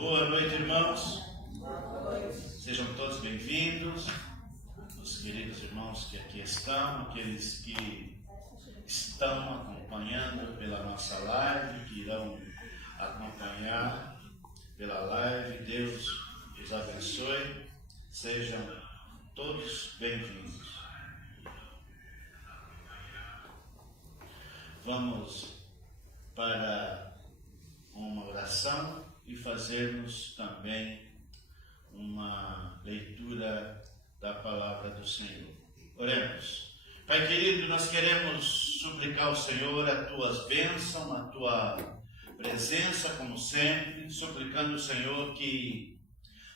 Boa noite, irmãos. Sejam todos bem-vindos, os queridos irmãos que aqui estão, aqueles que estão acompanhando pela nossa live, que irão acompanhar pela live. Deus os abençoe. Sejam todos bem-vindos. Vamos para uma oração e fazermos também uma leitura da palavra do Senhor. Oremos. Pai querido, nós queremos suplicar ao Senhor a tuas bênçãos, a tua presença, como sempre, suplicando ao Senhor que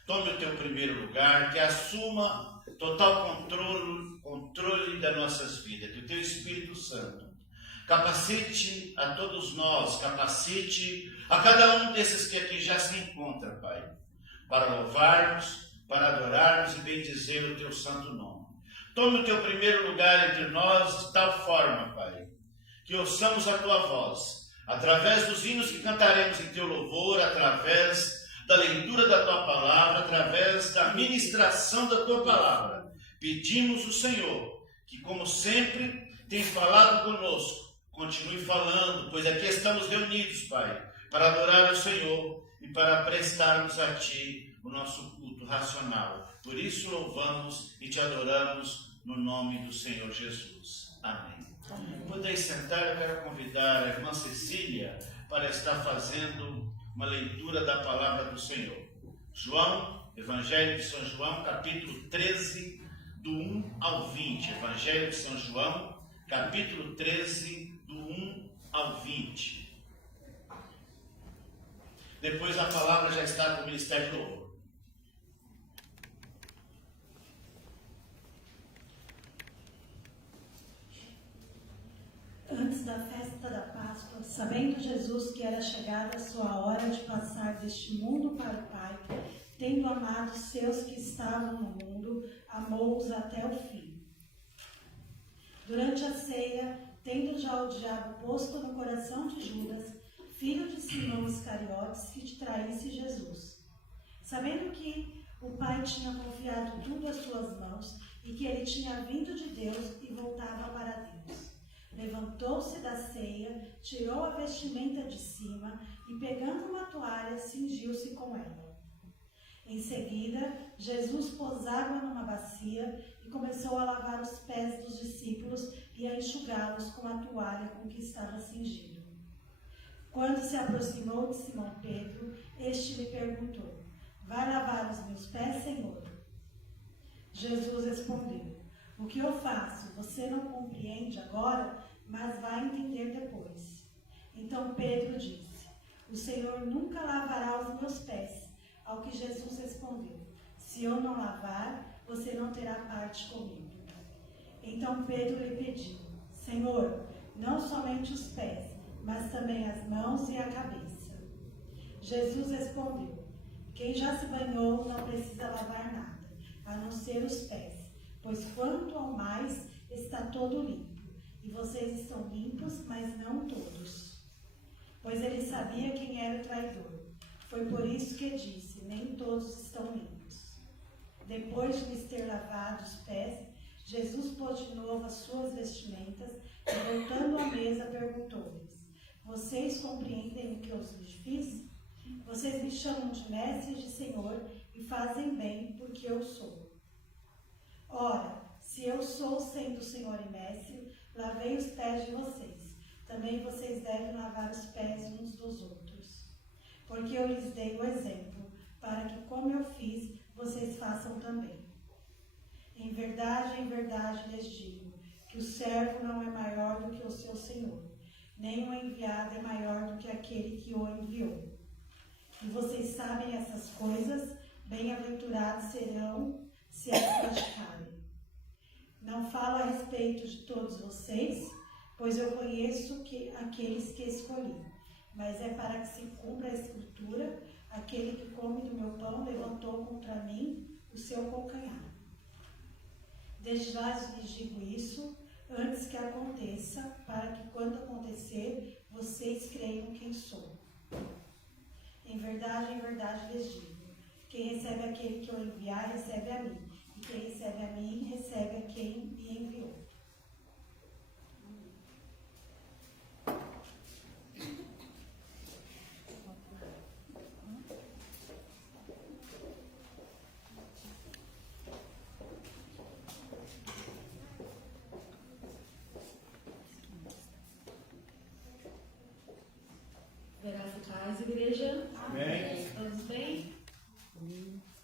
tome o teu primeiro lugar, que assuma total controle das nossas vidas, que o teu Espírito Santo capacite a todos nós, capacite a cada um desses que aqui já se encontra, Pai, para louvarmos, para adorarmos e bendizer o teu santo nome. Tome o teu primeiro lugar entre nós de tal forma, Pai, que ouçamos a tua voz, através dos hinos que cantaremos em teu louvor, através da leitura da tua palavra, através da ministração da tua palavra. Pedimos ao Senhor que, como sempre, tem falado conosco, continue falando, pois aqui estamos reunidos, Pai, para adorar ao Senhor e para prestarmos a Ti o nosso culto racional. Por isso louvamos e Te adoramos no nome do Senhor Jesus. Amém. Podeis sentar, eu quero convidar a irmã Cecília para estar fazendo uma leitura da palavra do Senhor. João, Evangelho de São João, capítulo 13, do 1 ao 20. Evangelho de São João, capítulo 13, do 1 ao 20. Depois a palavra já está com o Ministério de Louvor. Antes da festa da Páscoa, sabendo Jesus que era chegada a sua hora de passar deste mundo para o Pai, tendo amado os seus que estavam no mundo, amou-os até o fim. Durante a ceia, tendo já o diabo posto no coração de Judas, filho de Simão Iscariotes, que te traísse Jesus. Sabendo que o Pai tinha confiado tudo às suas mãos e que ele tinha vindo de Deus e voltava para Deus. Levantou-se da ceia, tirou a vestimenta de cima e, pegando uma toalha, cingiu-se com ela. Em seguida, Jesus pôs água numa bacia e começou a lavar os pés dos discípulos e a enxugá-los com a toalha com que estava cingido. Quando se aproximou de Simão Pedro, este lhe perguntou: vai lavar os meus pés, Senhor? Jesus respondeu: o que eu faço, você não compreende agora, mas vai entender depois. Então Pedro disse: o Senhor nunca lavará os meus pés. Ao que Jesus respondeu: se eu não lavar, você não terá parte comigo. Então Pedro lhe pediu: Senhor, não somente os pés, mas também as mãos e a cabeça. Jesus respondeu: quem já se banhou não precisa lavar nada, a não ser os pés, pois quanto ao mais está todo limpo. E vocês estão limpos, mas não todos. Pois ele sabia quem era o traidor. Foi por isso que disse: nem todos estão limpos. Depois de lhes ter lavado os pés, Jesus pôs de novo as suas vestimentas e, voltando à mesa, perguntou-lhes: vocês compreendem o que eu lhes fiz? Vocês me chamam de mestre e de Senhor e fazem bem, porque eu sou. Ora, se eu sou, sendo Senhor e mestre, lavei os pés de vocês. Também vocês devem lavar os pés uns dos outros. Porque eu lhes dei o exemplo, para que, como eu fiz, vocês façam também. Em verdade lhes digo, que o servo não é maior do que o seu senhor, nem o enviado é maior do que aquele que o enviou. E vocês sabem essas coisas, bem-aventurados serão se as praticarem. Não falo a respeito de todos vocês, pois eu conheço aqueles que escolhi. Mas é para que se cumpra a escritura: aquele que come do meu pão levantou contra mim o seu calcanhar. Desde já lhes digo isso, antes que aconteça, para que quando acontecer, vocês creiam quem sou. Em verdade lhes digo, quem recebe aquele que eu enviar, recebe a mim. E quem recebe a mim, recebe a quem me enviou. Graça e paz, igreja. Amém. Todos bem?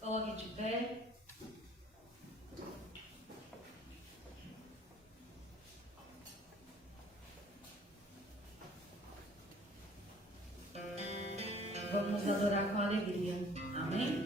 Coloquem de pé. Vamos adorar com alegria. Amém?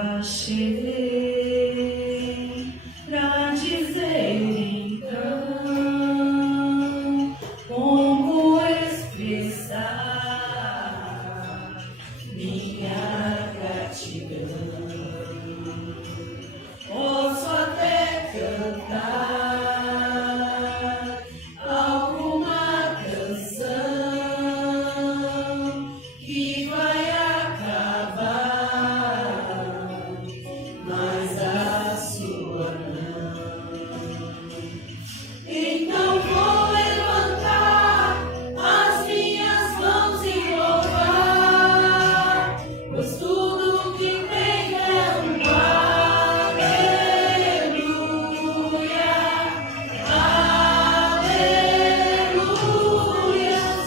achei pra dizer então como expressar minha gratidão. Posso até cantar alguma canção que vai acabar, mas a sua não. Então vou levantar as minhas mãos e louvar, pois tudo que tenho é um aleluia, aleluia.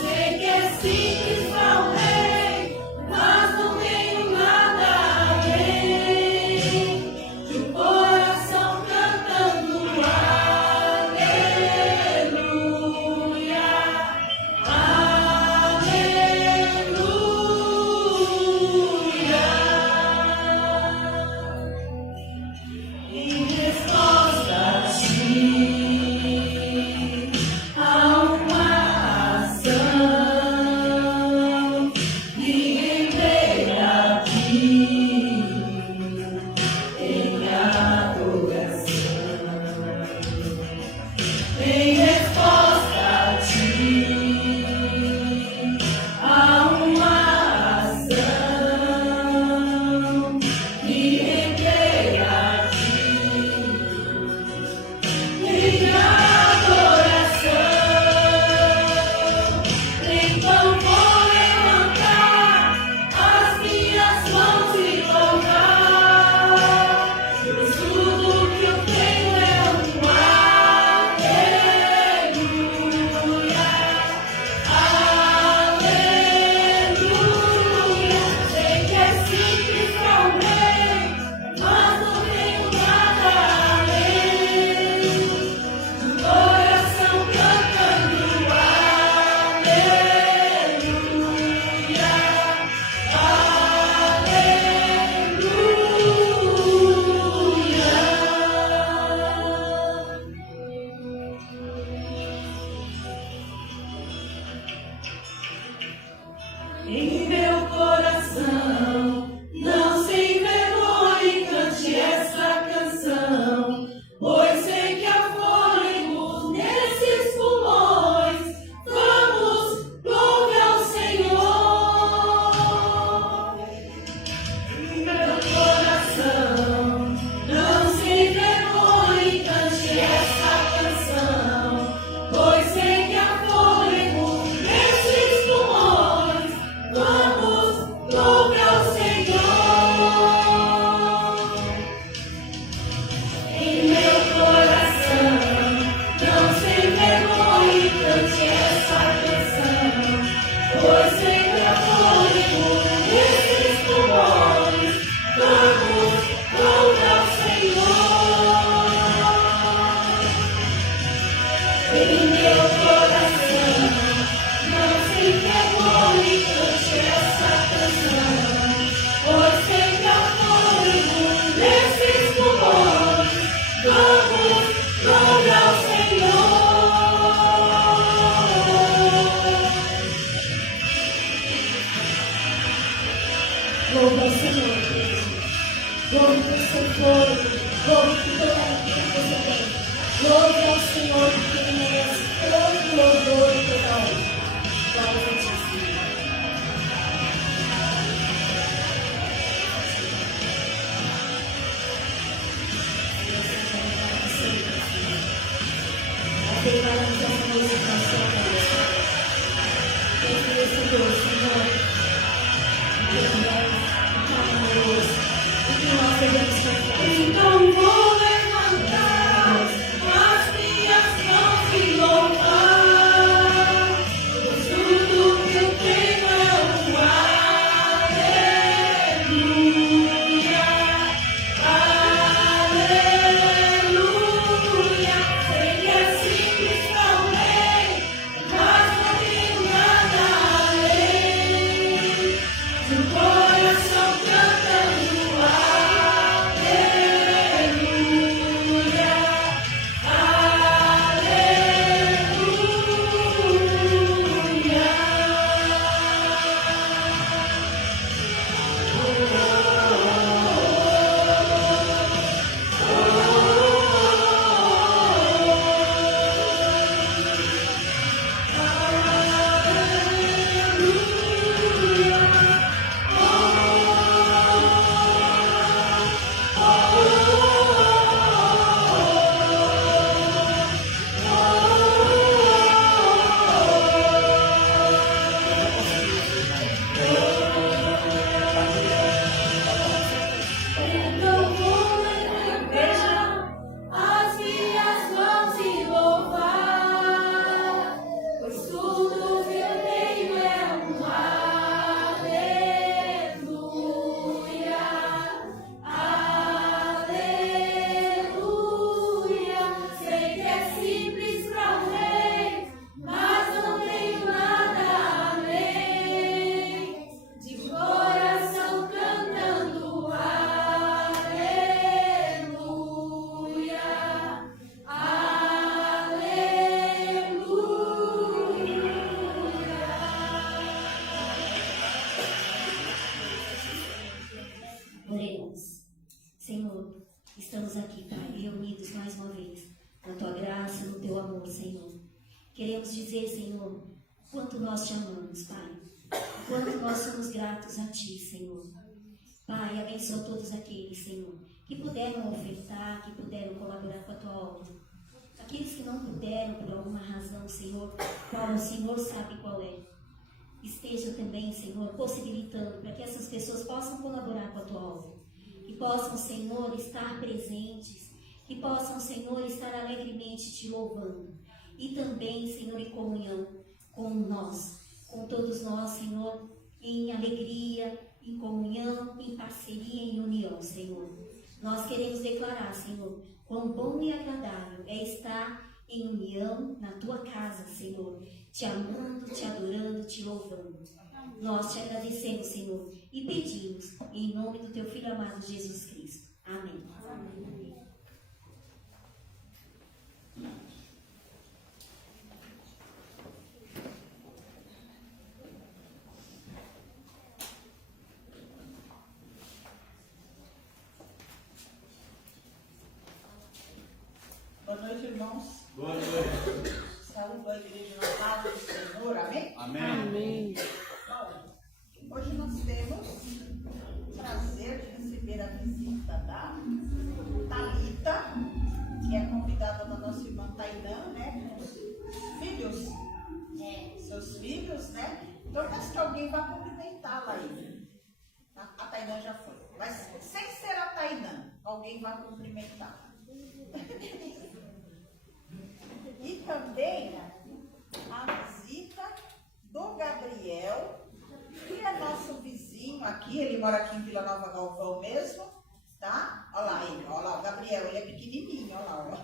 Sei que é simples ao rei, mas não tenho nada além de um coração cantando aleluia, aleluia. Em resposta a ti, há uma ação de render aqui em adoração. Em resposta a ti, há uma ação de render aqui em adoração. Então vou levantar as minhas mãos e louvar, pois tudo que eu tenho é um aleluia, aleluia. Sei que é simples ao rei, mas não tenho nada além do coração cantando aleluia, aleluia. Em meu coração, não se envergonhe, cante essa canção, pois sei que há fôlego nesses pulmões. Vamos, louve ao Senhor. Em meu coração, não se envergonhe, cante essa canção, pois sei que há fôlego nesses pulmões. Vamos, louve ao Senhor. Em meu coração, não se envergonhe, cante essa canção, pois sei que há fôlego nesses pulmões. Vamos, louve ao Senhor. Em meu coração, não se envergonhe, cante essa canção, pois sei que há fôlego nesses pulmões. Vamos, louve ao Senhor. Louve ao Senhor, Deus. Louve por seu fôlego, louve por toda a vida que você tem. Louve ao Senhor, porque Ele merece todo louvor e toda honra. Glória a Deus. Declaramos essa música na sua cabeça. Deus, Senhor, Senhor, que nós amamos, e que nós devemos cantar. Então vou levantar as minhas mãos e louvar, pois tudo que eu tenho é um aleluia, aleluia. Sei que é simples também, mas não tenho nada além de um coração cantando aleluia. quanto nós te amamos, Pai. O quanto nós somos gratos a Ti, Senhor. Pai, abençoa todos aqueles, Senhor, que puderam ofertar, que puderam colaborar com a Tua obra. Aqueles que não puderam, por alguma razão, Senhor, qual o Senhor sabe qual é. Esteja também, Senhor, possibilitando para que essas pessoas possam colaborar com a Tua obra. Que possam, Senhor, estar presentes. Que possam, Senhor, estar alegremente Te louvando. E também, Senhor, em comunhão com nós, com todos nós, Senhor, em alegria, em comunhão, em parceria, em união, Senhor. Nós queremos declarar, Senhor, quão bom e agradável é estar em união na Tua casa, Senhor, Te amando, Te adorando, Te louvando. Nós Te agradecemos, Senhor, e pedimos em nome do Teu Filho amado Jesus Cristo. Amém. Amém. Boa noite, irmãos. Boa noite. Saúdo a igreja na paz do Senhor. Amém? Amém. Amém. Bom, hoje nós temos o prazer de receber a visita da Thalita, que é convidada da nossa irmã Tainã, né? Com os filhos, seus filhos, né? Então, eu peço que alguém vá cumprimentá-la aí. A Tainã já foi. Mas sem ser a Tainã, alguém vá cumprimentá-la. E também a visita do Gabriel, que é nosso vizinho aqui, ele mora aqui em Vila Nova Galvão mesmo, tá? Olha lá ele, olha lá, o Gabriel, ele é pequenininho, olha lá, ó.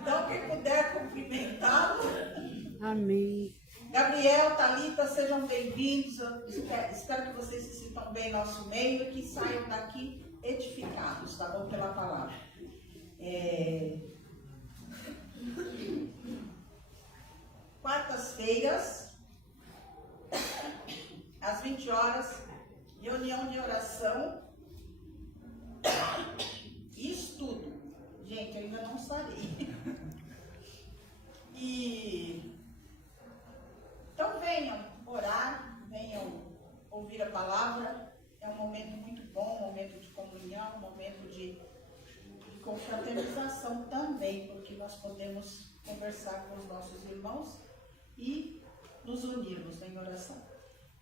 Então, quem puder cumprimentá-lo. Amém. Gabriel, Thalita, sejam bem-vindos. Eu espero que vocês se sintam bem em nosso meio e que saiam daqui edificados, tá bom? Pela palavra. Quartas-feiras, às 20 horas, reunião de oração e estudo. Gente, eu ainda não sarei. Então venham orar, venham ouvir a palavra. É um momento muito bom, um momento de comunhão, um momento de confraternização também, porque nós podemos conversar com os nossos irmãos e nos unirmos em oração.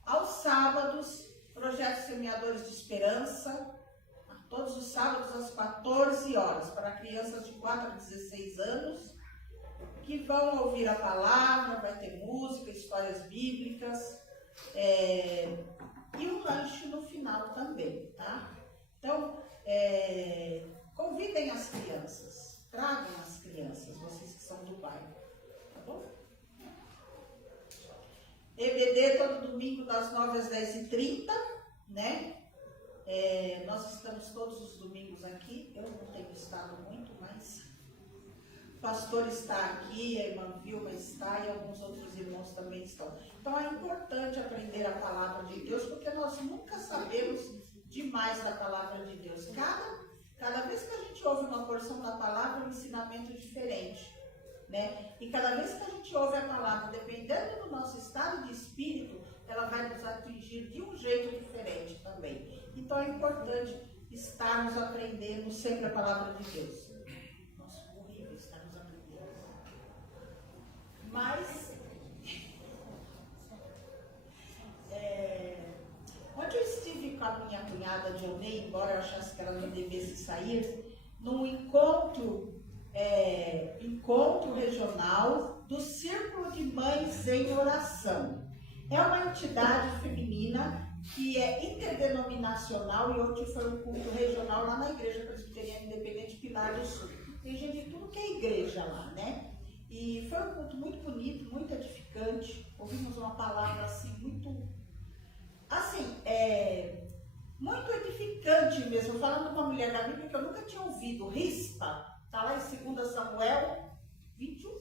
Aos sábados, Projeto Semeadores de Esperança, todos os sábados às 14 horas, para crianças de 4 a 16 anos, que vão ouvir a palavra, vai ter música, histórias bíblicas, e um lanche no final também, tá? Então, convidem as crianças, tragam as crianças, vocês que são do bairro, tá bom? EBD todo domingo das 9 às 10h30, né? Nós estamos todos os domingos aqui, eu não tenho estado muito, mas o pastor está aqui, a irmã Vilma está e alguns outros irmãos também estão. Então é importante aprender a palavra de Deus, porque nós nunca sabemos demais da palavra de Deus. Cada vez que a gente ouve uma porção da palavra, é um ensinamento diferente, né? E cada vez que a gente ouve a palavra, dependendo do nosso estado de espírito, ela vai nos atingir de um jeito diferente também. Então é importante estarmos aprendendo sempre a palavra de Deus. Nossa, horrível estarmos aprendendo. Mas, onde eu estive com a minha cunhada Dionei, embora eu achasse que ela não devesse sair, num encontro regional do Círculo de Mães em Oração. É uma entidade feminina que é interdenominacional e ontem foi um culto regional lá na Igreja Presbiteriana Independente Pilar do Sul. Tem gente de tudo que é igreja lá, né? E foi um culto muito bonito, muito edificante. Ouvimos uma palavra assim, muito edificante mesmo. Falando com uma mulher da Bíblia que eu nunca tinha ouvido, Rispa, está lá em 2 Samuel 21.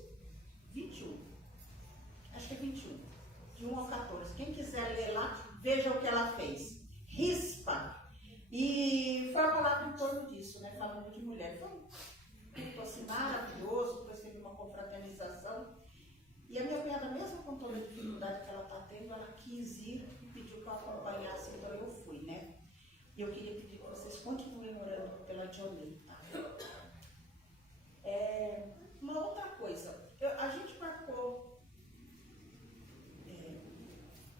Acho que é 21. De 1 ao 14. Quem quiser ler lá, veja o que ela fez. Rispa. E foi uma palavra em torno disso, né? Falando de mulher. Foi um culto assim maravilhoso, depois teve uma confraternização. E a minha cunhada, mesmo com toda a dificuldade que ela está tendo, ela quis ir e pediu que eu acompanhasse, então eu fui, né? E eu queria pedir que vocês continuem orando pela Dionei, tá? Uma outra coisa, a gente marcou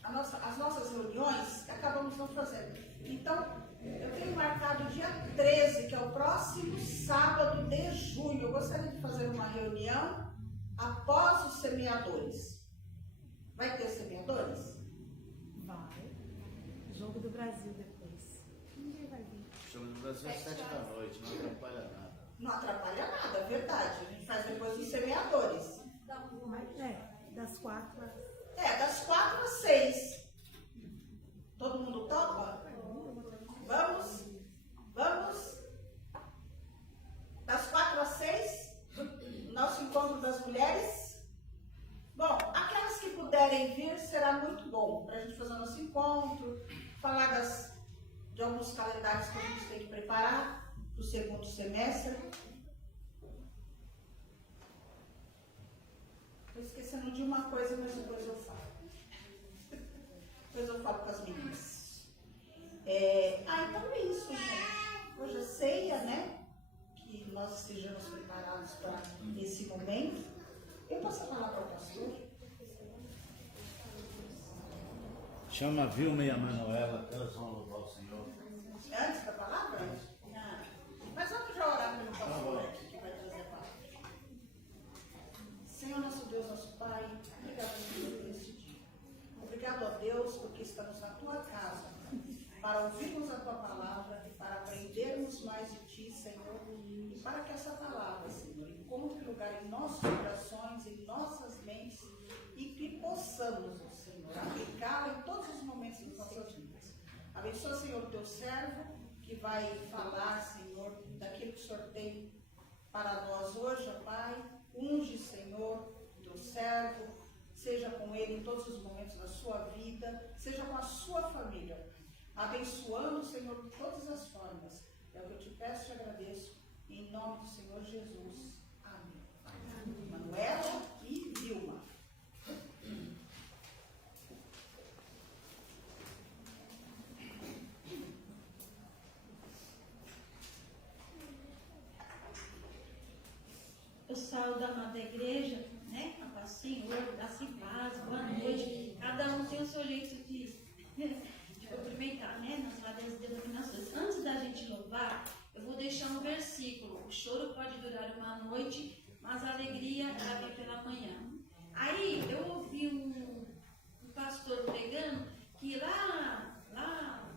as nossas reuniões, acabamos não fazendo. Então, eu tenho marcado dia 13, que é o próximo sábado de junho. Eu gostaria de fazer uma reunião após os semeadores. Vai ter semeadores? Vai. Jogo do Brasil depois. Ninguém vai vir. O jogo do Brasil é 7 da noite, não atrapalha nada. Não atrapalha nada, é verdade. A gente faz depois dos semeadores. Das 4 às... Das 4 às 6. Todo mundo topa? Vamos? Vamos? Das 4 às 6? Nosso encontro das mulheres? Bom, aquelas que puderem vir, será muito bom para a gente fazer o nosso encontro, falar de alguns calendários que a gente tem que preparar para o segundo semestre. Estou esquecendo de uma coisa, mas depois eu falo. Depois eu falo com as meninas. Então é isso, gente. Hoje é ceia, né? Que nós estejamos preparados para esse momento. Eu posso falar para o pastor? Chama a Vilma e a Manuela, elas vão louvar o Senhor. Antes da palavra? Não. Mas vamos já orar pelo pastor aqui que vai trazer a palavra. Senhor, nosso Deus, nosso Pai, obrigado por este dia. Obrigado a Deus porque estamos na tua casa para ouvirmos a tua palavra e para aprendermos mais de ti, Senhor, e para que essa palavra, Senhor, encontre lugar em nossos corações, em nossas mentes e que possamos, Senhor, aplicá-la em todos os momentos das nossas vidas. Abençoa, Senhor, o teu servo que vai falar, Senhor, daquilo que o Senhor tem para nós hoje, ó Pai. Unge, Senhor, o teu servo, seja com ele em todos os momentos da sua vida, seja com a sua família, abençoando, Senhor, de todas as formas. É o que eu te peço e te agradeço, em nome do Senhor Jesus. Amém. Amém. Manuela e Vilma. Eu saúdo a amada igreja, né? A paz do Senhor, dá-se paz, boa noite. Cada um tem o seu jeito de cumprimentar, né? Nas várias denominações. Antes da gente louvar, eu vou deixar um versículo. O choro pode durar uma noite, mas a alegria ela vem pela manhã. Aí eu ouvi um pastor pregando que lá na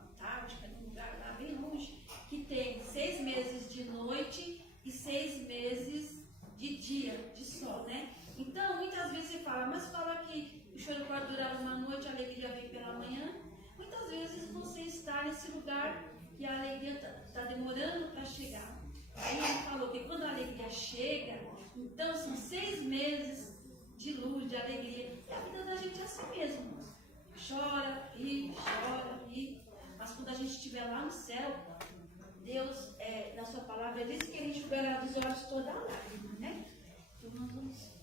Antártica, num lugar lá bem longe, que tem 6 meses de noite e 6 meses de dia, de sol, né? Então, muitas vezes você fala, mas fala que o choro pode durar uma noite, a alegria vem pela manhã. Muitas vezes você está nesse lugar e a alegria está demorando para chegar. Aí ele falou que quando a alegria chega, então são 6 meses de luz, de alegria. E a vida da gente é assim mesmo. Chora, ri, mas quando a gente estiver lá no céu, Deus, na sua palavra, diz que ele enxugará dos olhos toda a lágrima, né? Então nós vamos...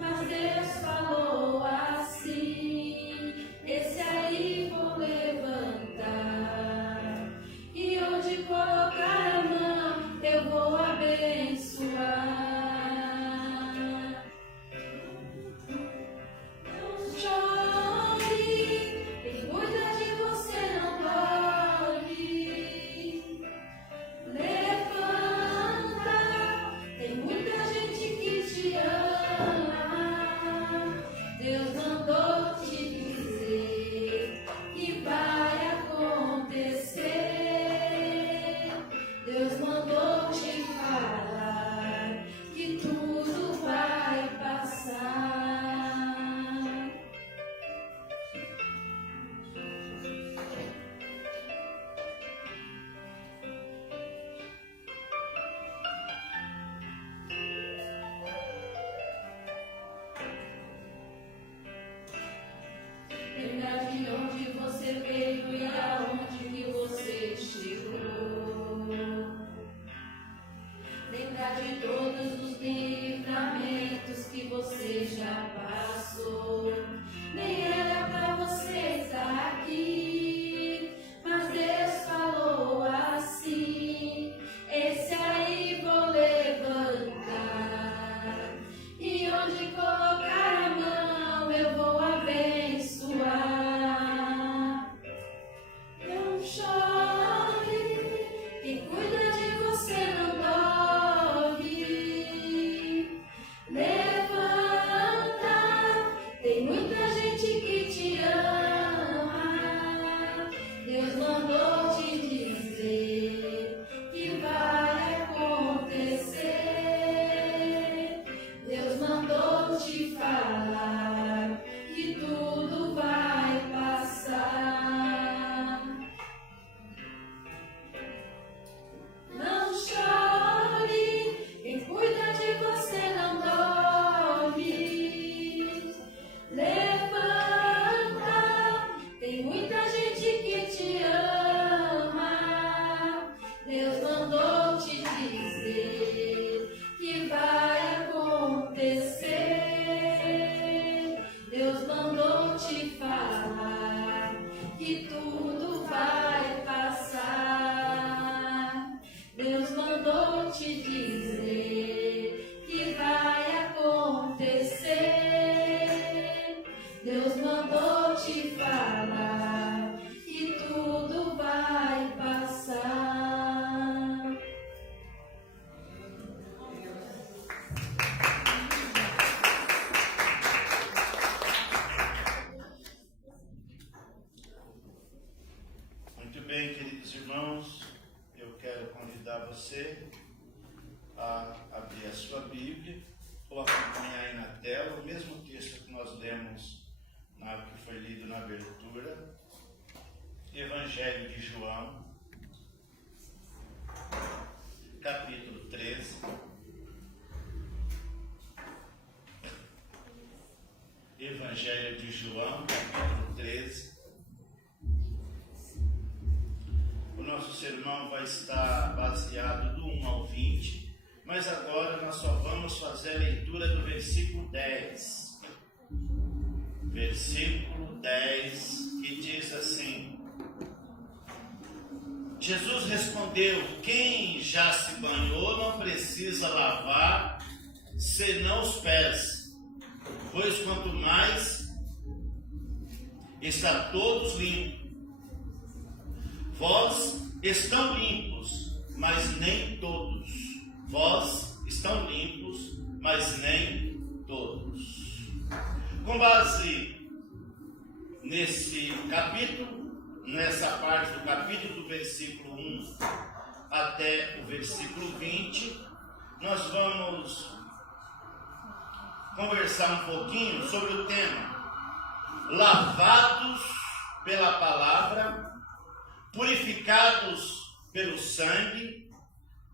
Mas Deus falou bem, queridos irmãos, eu quero convidar você a abrir a sua Bíblia ou acompanhar aí na tela o mesmo texto que nós lemos, que foi lido na abertura, Evangelho de João, capítulo 13. Evangelho de João, capítulo 13. O nosso sermão vai estar baseado do 1 ao 20, mas agora nós só vamos fazer a leitura do versículo 10. Versículo 10, que diz assim: Jesus respondeu: quem já se banhou não precisa lavar senão os pés, pois quanto mais está todos limpos. Vós estão limpos, mas nem todos. Vós estão limpos, mas nem todos. Com base nesse capítulo, nessa parte do capítulo, do versículo 1 até o versículo 20, nós vamos conversar um pouquinho sobre o tema lavados pela palavra, purificados pelo sangue,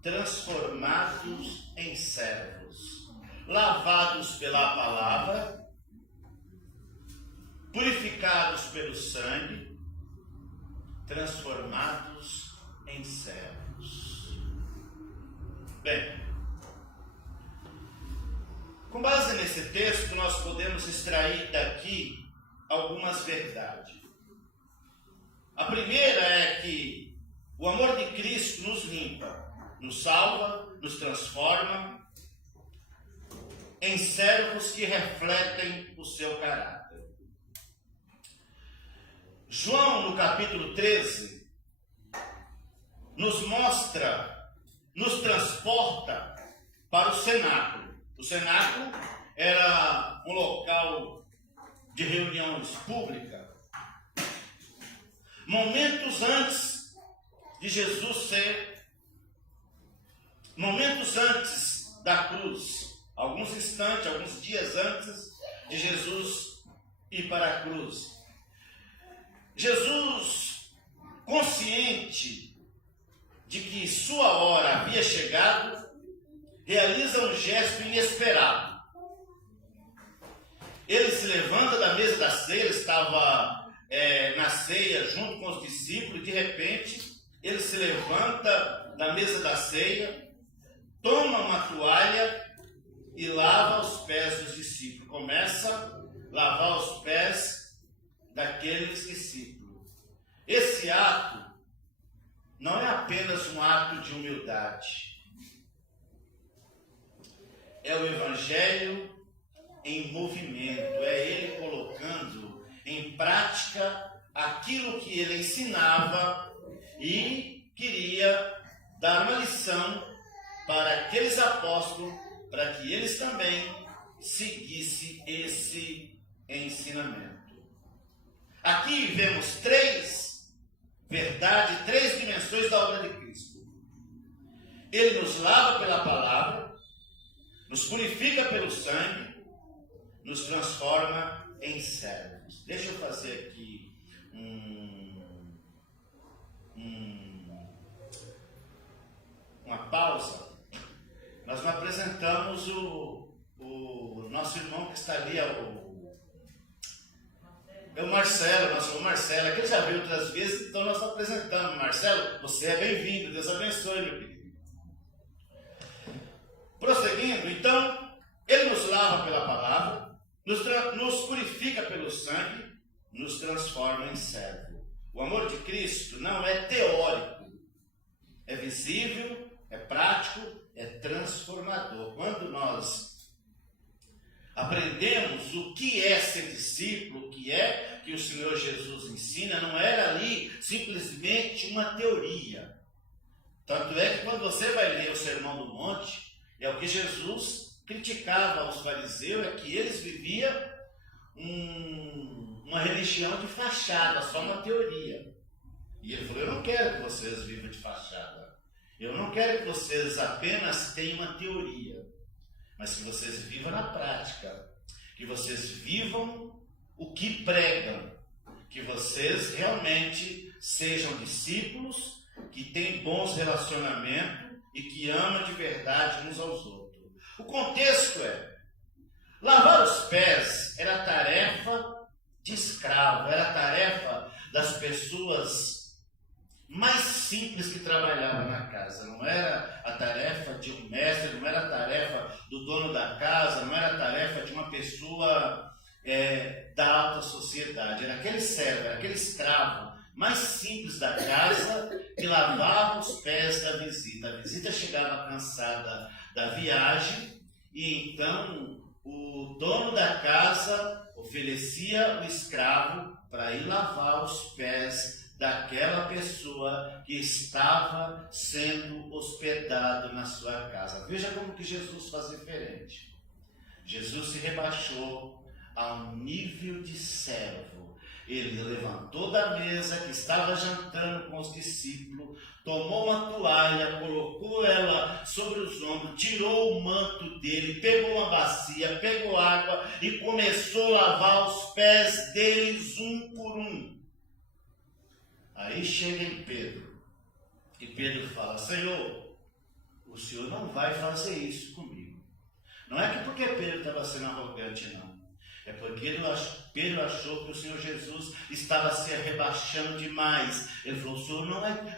transformados em servos. Lavados pela palavra, purificados pelo sangue, transformados em servos. Bem, com base nesse texto, nós podemos extrair daqui algumas verdades. A primeira é que o amor de Cristo nos limpa, nos salva, nos transforma em servos que refletem o seu caráter. João, no capítulo 13, nos mostra, nos transporta para o cenáculo. O cenáculo era um local de reuniões públicas. Momentos antes de Jesus momentos antes da cruz, alguns instantes, alguns dias antes de Jesus ir para a cruz. Jesus, consciente de que sua hora havia chegado, realiza um gesto inesperado. Ele se levanta da mesa da ceia, ele estava na ceia junto com os discípulos, e de repente ele se levanta da mesa da ceia, toma uma toalha e lava os pés dos discípulos. Começa a lavar os pés daqueles discípulos. Esse ato não é apenas um ato de humildade. É o Evangelho em movimento, é ele colocando em prática aquilo que ele ensinava e queria dar uma lição para aqueles apóstolos, para que eles também seguissem esse ensinamento. Aqui vemos três verdades, três dimensões da obra de Cristo. Ele nos lava pela palavra, nos purifica pelo sangue, nos transforma em servos. Deixa eu fazer aqui uma pausa. Nós não apresentamos o nosso irmão que está ali, é o Marcelo, nosso irmão Marcelo, que ele já veio outras vezes, então nós apresentamos. Marcelo, você é bem-vindo, Deus abençoe, meu querido. Prosseguindo, então, ele nos lava pela palavra, nos purifica pelo sangue, nos transforma em servo. O amor de Cristo não é teórico, é visível, é prático, é transformador. Quando nós aprendemos o que é ser discípulo, o que é que o Senhor Jesus ensina, não era ali simplesmente uma teoria. Tanto é que quando você vai ler o Sermão do Monte, é o que Jesus criticava aos fariseus, é que eles viviam uma religião de fachada, só uma teoria. E ele falou, eu não quero vocês vivam de fachada. Eu não quero que vocês apenas tenham uma teoria, mas que vocês vivam na prática, que vocês vivam o que pregam, que vocês realmente sejam discípulos, que têm bons relacionamentos e que amam de verdade uns aos outros. O contexto é: lavar os pés era tarefa de escravo, era tarefa das pessoas mais simples que trabalhavam na casa. Não era a tarefa de um mestre, não era a tarefa do dono da casa, não era a tarefa de uma pessoa da alta sociedade. Era aquele servo, era aquele escravo mais simples da casa que lavava os pés da visita. A visita chegava cansada da viagem e então o dono da casa oferecia o escravo para ir lavar os pés daquela pessoa que estava sendo hospedado na sua casa. Veja como que Jesus faz diferente. Jesus se rebaixou a um nível de servo. Ele levantou da mesa que estava jantando com os discípulos, tomou uma toalha, colocou ela sobre os ombros, tirou o manto dele, pegou uma bacia, pegou água e começou a lavar os pés deles um por um. Aí chega em Pedro, e Pedro fala: Senhor, o Senhor não vai fazer isso comigo. Não é que porque Pedro estava sendo arrogante, não. É porque Pedro achou que o Senhor Jesus estava se rebaixando demais. Ele falou: o Senhor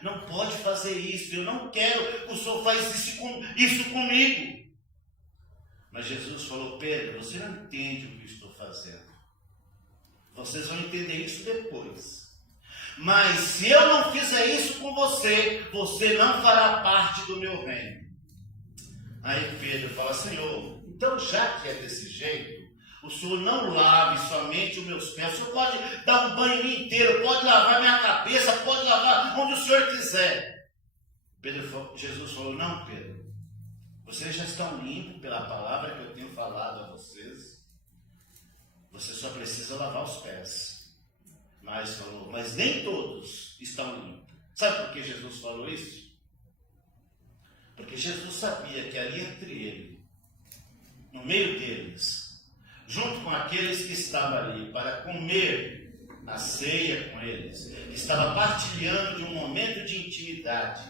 não pode fazer isso, eu não quero que o Senhor faça isso comigo. Mas Jesus falou: Pedro, você não entende o que eu estou fazendo. Vocês vão entender isso depois. Mas se eu não fizer isso com você, você não fará parte do meu reino. Aí Pedro fala: Senhor, então já que é desse jeito, o Senhor não lave somente os meus pés. O Senhor pode dar um banho inteiro, pode lavar minha cabeça, pode lavar onde o Senhor quiser. Jesus falou: não, Pedro, vocês já estão limpos pela palavra que eu tenho falado a vocês. Você só precisa lavar os pés. Mas nem todos estão limpos. Sabe por que Jesus falou isso? Porque Jesus sabia que ali entre ele, no meio deles, junto com aqueles que estavam ali para comer a ceia com eles, que estava partilhando de um momento de intimidade,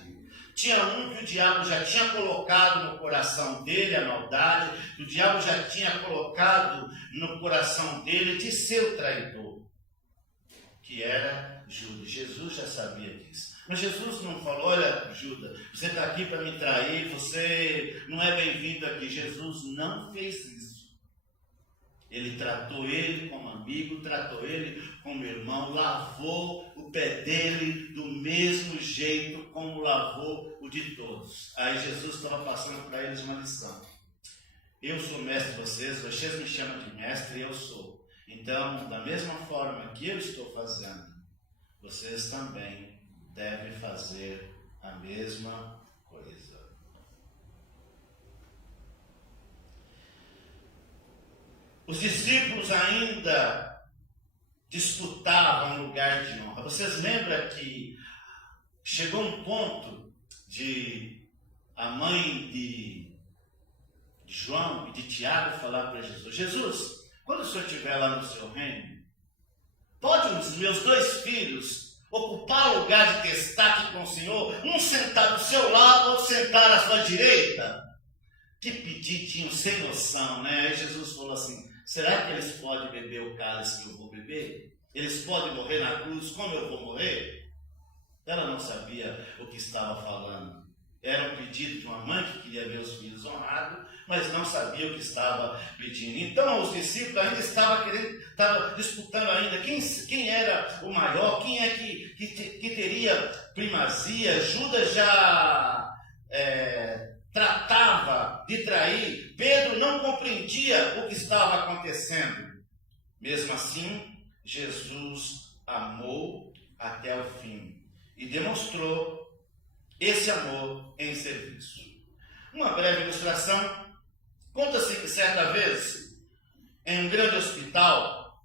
tinha um que o diabo já tinha colocado no coração dele a maldade, que o diabo já tinha colocado no coração dele de ser o traidor, que era Judas. Jesus já sabia disso. Mas Jesus não falou: olha, Judas, você está aqui para me trair, você não é bem-vindo aqui. Jesus não fez isso. Ele tratou ele como amigo, tratou ele como irmão, lavou o pé dele do mesmo jeito como lavou o de todos. Aí Jesus estava passando para eles uma lição. Eu sou mestre de vocês me chamam de mestre e eu sou. Então, da mesma forma que eu estou fazendo, vocês também devem fazer a mesma coisa. Os discípulos ainda disputavam um lugar de honra. Vocês lembram que chegou um ponto de a mãe de João e de Tiago falar para Jesus: Jesus, quando o Senhor estiver lá no seu reino, pode os meus 2 filhos ocupar o lugar de destaque com o Senhor, um sentar do seu lado, outro sentar à sua direita? Que pedidinho sem noção, né? Aí Jesus falou assim: será que eles podem beber o cálice que eu vou beber? Eles podem morrer na cruz como eu vou morrer? Ela não sabia o que estava falando. Era um pedido de uma mãe que queria ver os filhos honrados, mas não sabia o que estava pedindo. Então os discípulos ainda estavam disputando ainda quem era o maior, quem é que teria primazia. Judas já tratava de trair. Pedro não compreendia o que estava acontecendo. Mesmo assim, Jesus amou até o fim e demonstrou esse amor em serviço. Uma breve ilustração. Conta-se que certa vez, em um grande hospital,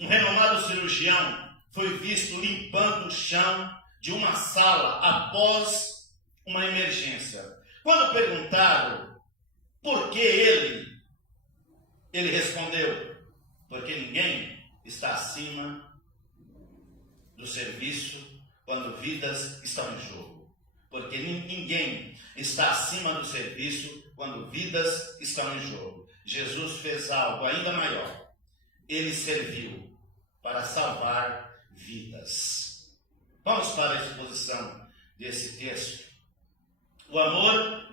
um renomado cirurgião foi visto limpando o chão de uma sala após uma emergência. Quando perguntaram por que ele respondeu: porque ninguém está acima do serviço quando vidas estão em jogo. Porque ninguém está acima do serviço quando vidas estão em jogo. Jesus fez algo ainda maior. Ele serviu para salvar vidas. Vamos para a exposição desse texto. O amor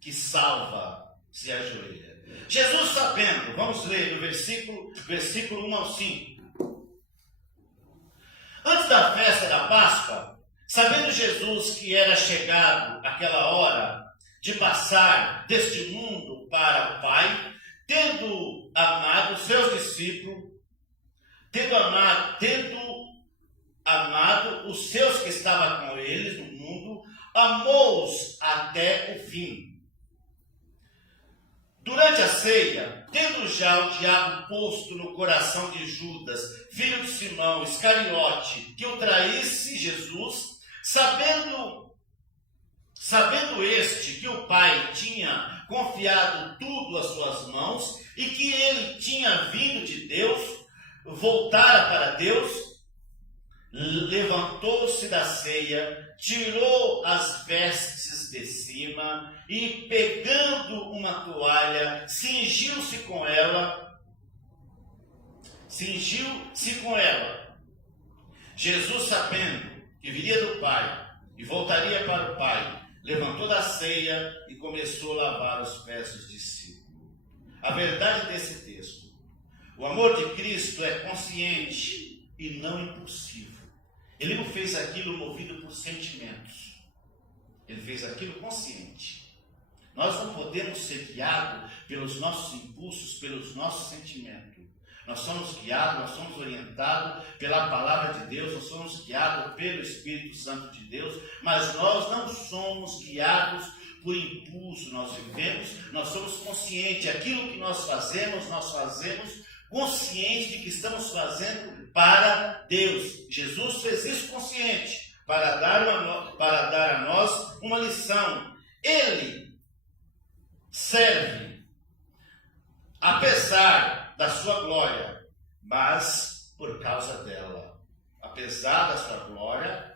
que salva se ajoelha. Jesus sabendo, vamos ler no versículo 1 ao 5. Antes da festa da Páscoa, sabendo Jesus que era chegado aquela hora de passar deste mundo para o Pai, tendo amado seus discípulos, tendo amado os seus que estavam com eles no mundo, amou-os até o fim. Durante a ceia, tendo já o diabo posto no coração de Judas, filho de Simão Iscariote, que o traísse Jesus, sabendo este que o Pai tinha confiado tudo às suas mãos e que ele tinha vindo de Deus, voltara para Deus, levantou-se da ceia, tirou as vestes de cima e, pegando uma toalha, cingiu-se com ela. Jesus, sabendo que viria do Pai e voltaria para o Pai, levantou da ceia e começou a lavar os pés dos discípulos. A verdade desse texto: o amor de Cristo é consciente e não impulsivo. Ele não fez aquilo movido por sentimentos. Ele fez aquilo consciente. Nós não podemos ser guiados pelos nossos impulsos, pelos nossos sentimentos. Nós somos guiados, nós somos orientados pela palavra de Deus, nós somos guiados pelo Espírito Santo de Deus, mas nós não somos guiados por impulso. Nós somos conscientes. Aquilo que nós fazemos consciente de que estamos fazendo para Deus. Jesus fez isso consciente, para dar a nós uma lição. Ele serve, apesar da sua glória, mas por causa dela. Apesar da sua glória,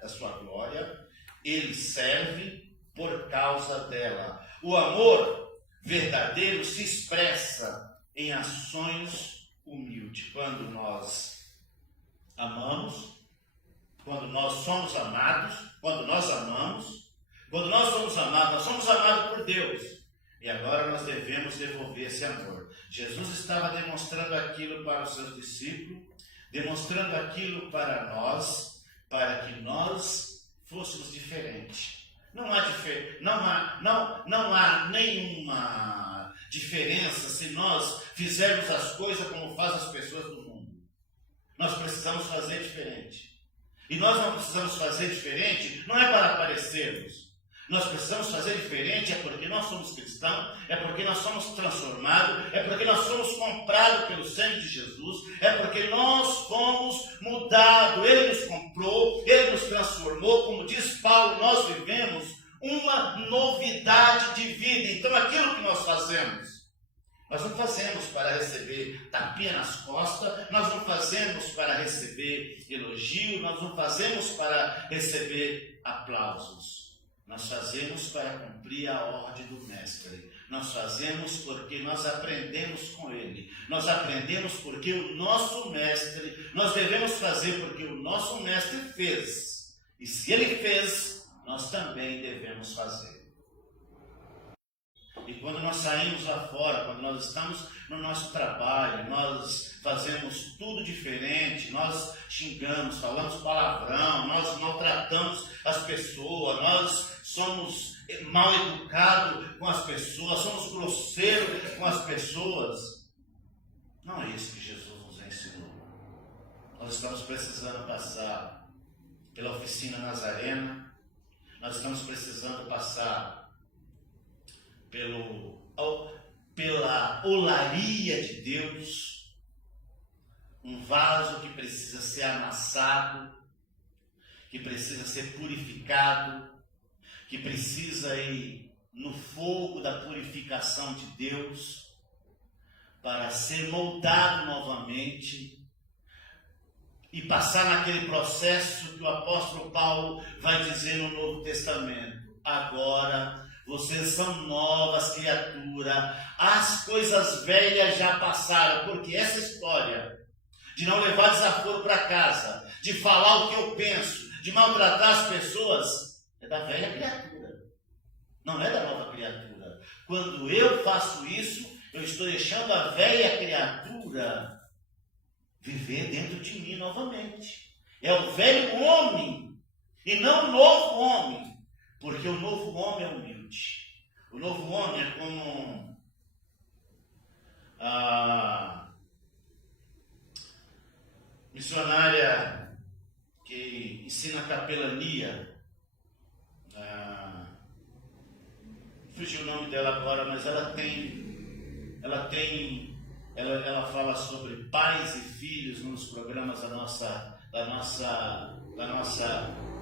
ele serve por causa dela. O amor verdadeiro se expressa em ações humilde. Quando nós amamos, quando nós somos amados, nós somos amados por Deus. E agora nós devemos devolver esse amor. Jesus estava demonstrando aquilo para os seus discípulos, demonstrando aquilo para nós, para que nós fôssemos diferentes. Não há nenhuma diferença se nós fizermos as coisas como fazem as pessoas do mundo. Nós precisamos fazer diferente. E nós não precisamos fazer diferente, não é para parecermos. Nós precisamos fazer diferente, é porque nós somos cristãos, é porque nós somos transformados, é porque nós somos comprados pelo sangue de Jesus, é porque nós fomos mudados, Ele nos comprou, Ele nos transformou. Como diz Paulo, nós vivemos uma novidade de vida. Então aquilo que nós fazemos, nós não fazemos para receber tapinha nas costas, nós não fazemos para receber elogio, nós não fazemos para receber aplausos. Nós fazemos para cumprir a ordem do Mestre. Nós fazemos porque nós aprendemos com Ele. Nós aprendemos porque o nosso Mestre, nós devemos fazer porque o nosso Mestre fez. E se Ele fez, nós também devemos fazer. E quando nós saímos lá fora, quando nós estamos no nosso trabalho, nós fazemos tudo diferente, nós xingamos, falamos palavrão, nós maltratamos as pessoas, nós somos mal educados com as pessoas, somos grosseiros com as pessoas. Não é isso que Jesus nos ensinou. Nós estamos precisando passar pela oficina Nazarena, nós estamos precisando passar pela olaria de Deus, um vaso que precisa ser amassado, que precisa ser purificado, que precisa ir no fogo da purificação de Deus, para ser moldado novamente e passar naquele processo que o apóstolo Paulo vai dizer no Novo Testamento. Agora vocês são novas criaturas, as coisas velhas já passaram, porque essa história de não levar desaforo para casa, de falar o que eu penso, de maltratar as pessoas, é da velha criatura, não é da nova criatura. Quando eu faço isso, eu estou deixando a velha criatura viver dentro de mim novamente. É o velho homem e não o novo homem, porque o novo homem é humilde. O novo homem é como a missionária que ensina capelania. Fugiu o nome dela agora, mas ela fala sobre pais e filhos nos programas da nossa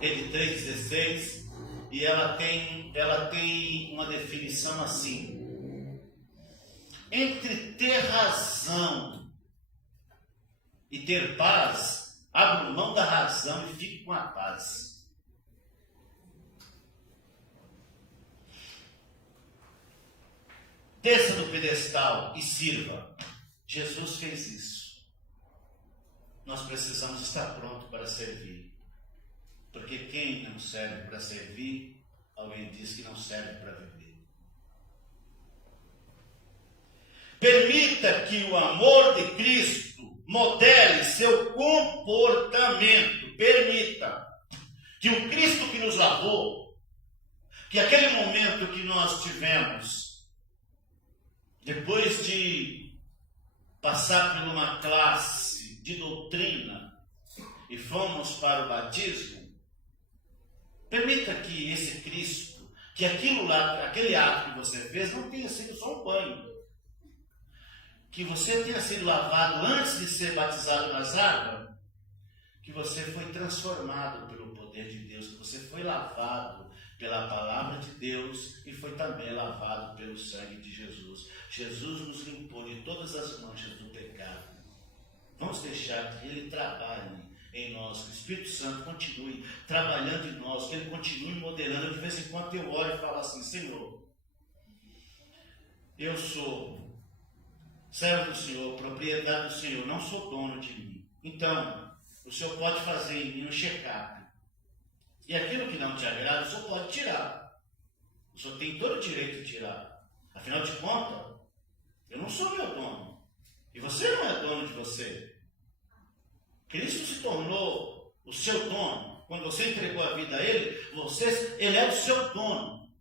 Rede 316, e ela tem uma definição assim: entre ter razão e ter paz, abra mão da razão e fique com a paz. Desça do pedestal e sirva. Jesus fez isso. Nós precisamos estar prontos para servir. Porque quem não serve para servir, alguém diz que não serve para viver. Permita que o amor de Cristo modele seu comportamento. Permita que o Cristo que nos lavou, que aquele momento que nós tivemos, depois de passar por uma classe de doutrina e fomos para o batismo, permita que esse Cristo, que aquele ato que você fez não tenha sido só um banho, que você tenha sido lavado antes de ser batizado nas águas, que você foi transformado pelo poder de Deus, que você foi lavado pela palavra de Deus e foi também lavado pelo sangue de Jesus. Jesus nos limpou de todas as manchas do pecado. Vamos deixar que Ele trabalhe em nós, que o Espírito Santo continue trabalhando em nós, que Ele continue modelando. De vez em quando eu oro e falo assim: Senhor, eu sou servo do Senhor, propriedade do Senhor, não sou dono de mim. Então, o Senhor pode fazer em mim um check-up. E aquilo que não te agrada, o Senhor pode tirar. O Senhor tem todo o direito de tirar. Afinal de contas, eu não sou meu dono. E você não é dono de você. Cristo se tornou o seu dono. Quando você entregou a vida a Ele, Ele é o seu dono.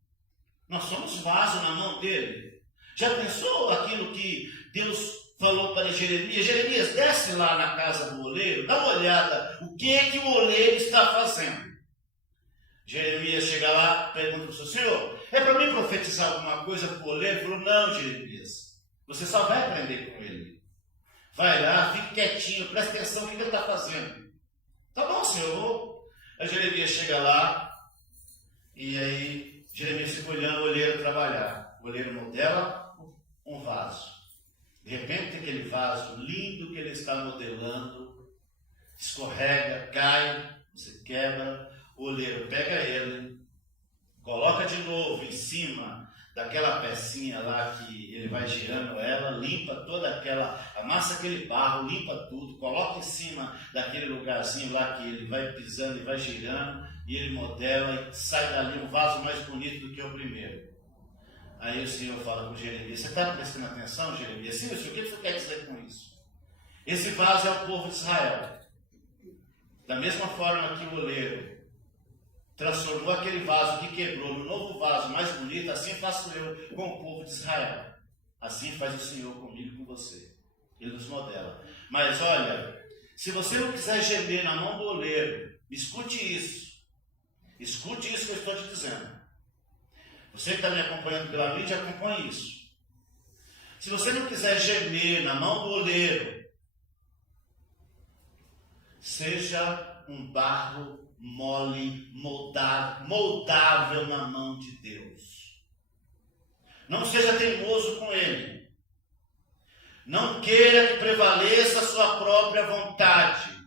Nós somos vaso na mão dEle. Já pensou aquilo que Deus falou para Jeremias? Jeremias, desce lá na casa do oleiro, dá uma olhada, o que é que o oleiro está fazendo? Jeremias chega lá, pergunta para o Senhor, é para mim profetizar alguma coisa para o oleiro? Ele falou, não, Jeremias, você só vai aprender com ele. Vai lá, fique quietinho, presta atenção no que ele está fazendo. Tá bom, Senhor. Aí Jeremias chega lá, e aí Jeremias fica olhando o oleiro trabalhar. O oleiro modela um vaso. De repente tem aquele vaso lindo que ele está modelando, escorrega, cai, você quebra. O oleiro pega ele, coloca de novo em cima daquela pecinha lá que ele vai girando ela, limpa toda aquela, amassa aquele barro, limpa tudo, coloca em cima daquele lugarzinho lá que ele vai pisando e vai girando, e ele modela e sai dali um vaso mais bonito do que o primeiro. Aí o Senhor fala com Jeremias, você está prestando atenção, Jeremias? Sim, Senhor, o que você quer dizer com isso? Esse vaso é o povo de Israel. Da mesma forma que o oleiro transformou aquele vaso que quebrou no novo vaso mais bonito, assim faço eu com o povo de Israel. Assim faz o Senhor comigo e com você. Ele nos modela. Mas olha, se você não quiser gemer na mão do oleiro, escute isso. Escute isso que eu estou te dizendo. Você que está me acompanhando pela mídia, acompanhe isso. Se você não quiser gemer na mão do oleiro, seja um barro mole, moldável na mão de Deus. Não seja teimoso com Ele. Não queira que prevaleça a sua própria vontade.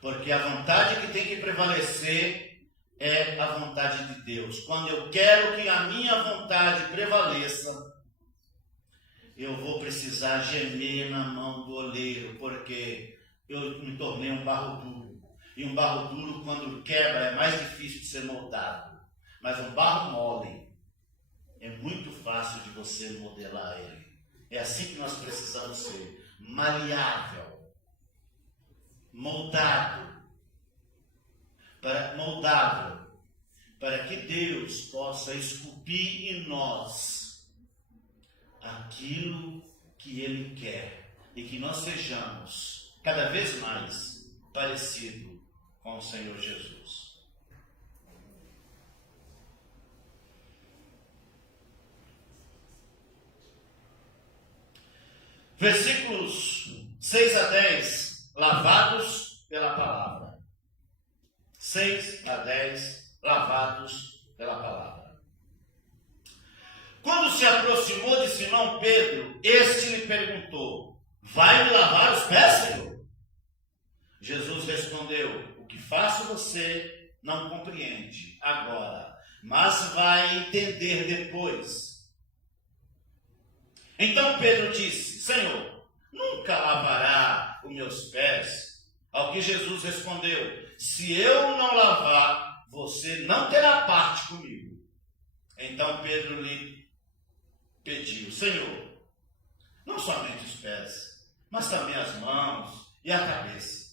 Porque a vontade que tem que prevalecer é a vontade de Deus. Quando eu quero que a minha vontade prevaleça, eu vou precisar gemer na mão do oleiro, porque eu me tornei um barro duro. E um barro duro, quando quebra, é mais difícil de ser moldado. Mas um barro mole é muito fácil de você modelar ele. É assim que nós precisamos ser. Maleável. Moldável. Para que Deus possa esculpir em nós aquilo que Ele quer. E que nós sejamos cada vez mais parecidos com o Senhor Jesus. Versículos 6 a 10, lavados pela palavra. 6 a 10, lavados pela palavra. Quando se aproximou de Simão Pedro, este lhe perguntou: vai me lavar os pés, Senhor? Jesus respondeu: o que faço você não compreende agora, mas vai entender depois. Então Pedro disse: Senhor, nunca lavará os meus pés. Ao que Jesus respondeu: se eu não lavar, você não terá parte comigo. Então Pedro lhe pediu: Senhor, não somente os pés, mas também as mãos e a cabeça.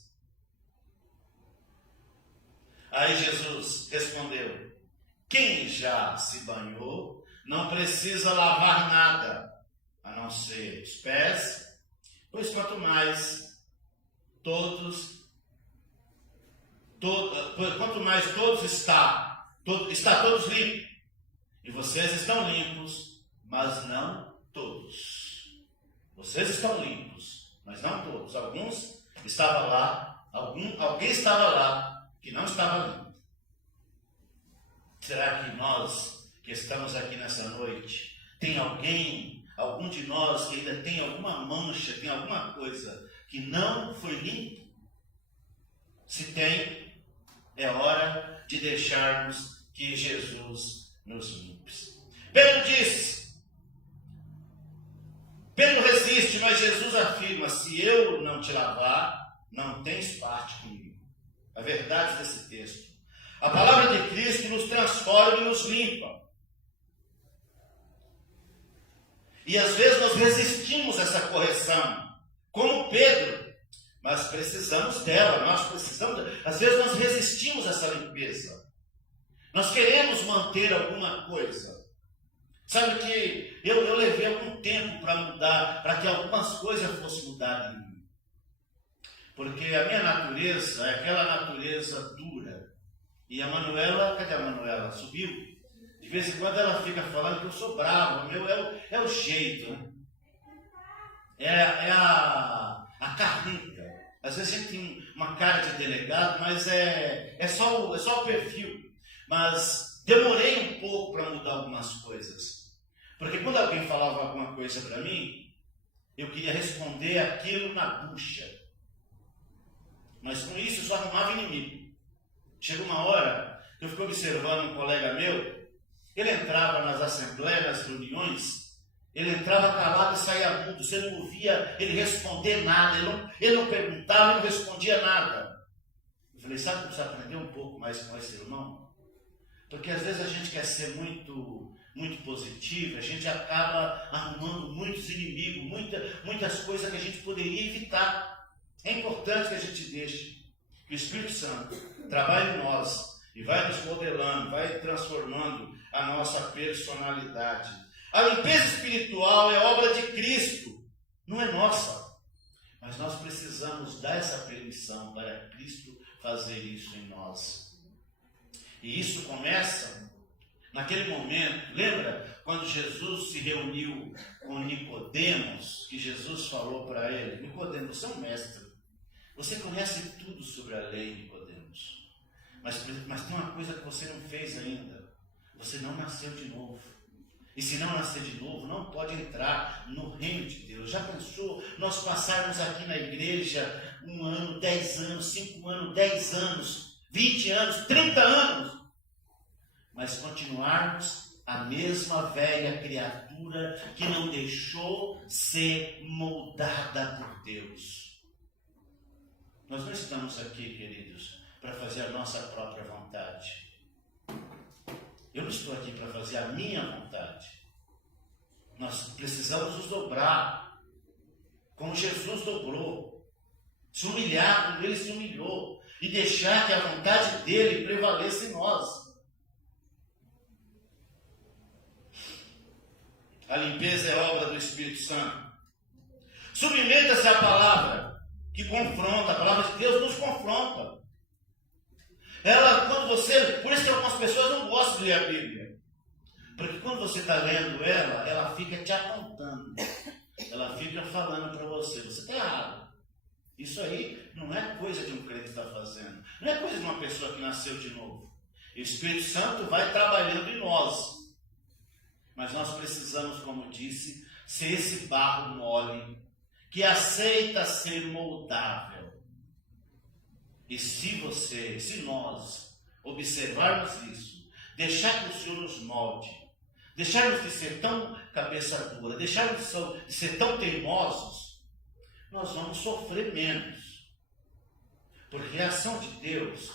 Aí Jesus respondeu: quem já se banhou não precisa lavar nada, a não ser os pés, pois quanto mais todos está todos limpos. E vocês estão limpos, mas não todos. Vocês estão limpos, mas não todos. Alguém estava lá que não estava limpo. Será que nós que estamos aqui nessa noite, tem algum de nós que ainda tem alguma mancha, tem alguma coisa que não foi limpo? Se tem, é hora de deixarmos que Jesus nos limpe. Pedro resiste, mas Jesus afirma: se eu não te lavar, não tens parte comigo. A verdade desse texto: a palavra de Cristo nos transforma e nos limpa. E às vezes nós resistimos a essa correção, como Pedro, mas precisamos dela, às vezes nós resistimos a essa limpeza. Nós queremos manter alguma coisa. Sabe que eu levei algum tempo para mudar, para que algumas coisas fossem mudadas em mim. Porque a minha natureza é aquela natureza dura. E a Manuela, cadê a Manuela? Subiu? De vez em quando ela fica falando que eu sou bravo, é o jeito, né? É a carnita. Às vezes a gente tem uma cara de delegado, mas é só o perfil. Mas demorei um pouco para mudar algumas coisas. Porque quando alguém falava alguma coisa para mim, eu queria responder aquilo na bucha. Mas com isso eu só arrumava inimigo. Chegou uma hora que eu fiquei observando um colega meu. Ele entrava nas assembleias, nas reuniões, ele entrava calado e saía mudo. Você não ouvia ele responder nada, ele não perguntava, ele não respondia nada. Eu falei: sabe como você aprender um pouco mais com esse irmão? Porque às vezes a gente quer ser muito positivo, a gente acaba arrumando muitos inimigos, muitas coisas que a gente poderia evitar. É importante que a gente deixe que o Espírito Santo trabalhe em nós e vai nos modelando, vai transformando a nossa personalidade. A limpeza espiritual é obra de Cristo, não é nossa. Mas nós precisamos dar essa permissão para Cristo fazer isso em nós. E isso começa naquele momento. Lembra quando Jesus se reuniu com Nicodemos, que Jesus falou para ele: Nicodemos, você é um mestre. Você conhece tudo sobre a lei, Nicodemos. Mas tem uma coisa que você não fez ainda. Você não nasceu de novo. E se não nascer de novo, não pode entrar no reino de Deus. Já pensou nós passarmos aqui na igreja 1 ano, 10 anos, 5 anos, 10 anos, 20 anos, 30 anos, mas continuarmos a mesma velha criatura que não deixou ser moldada por Deus? Nós não estamos aqui, queridos, para fazer a nossa própria vontade. Eu não estou aqui para fazer a minha vontade. Nós precisamos nos dobrar, como Jesus dobrou, se humilhar como ele se humilhou, e deixar que a vontade dele prevaleça em nós. A limpeza é obra do Espírito Santo. Submeta-se à palavra que confronta, a palavra de Deus nos confronta. Por isso que algumas pessoas não gostam de ler a Bíblia. Porque quando você está lendo ela fica te apontando. Ela fica falando para você está errado. Isso aí não é coisa de um crente estar fazendo. Não é coisa de uma pessoa que nasceu de novo. E o Espírito Santo vai trabalhando em nós. Mas nós precisamos, como disse, ser esse barro mole, que aceita ser moldável. E se nós observarmos isso, deixar que o Senhor nos molde, deixarmos de ser tão cabeça dura, deixarmos de ser tão teimosos, nós vamos sofrer menos. Porque a ação de Deus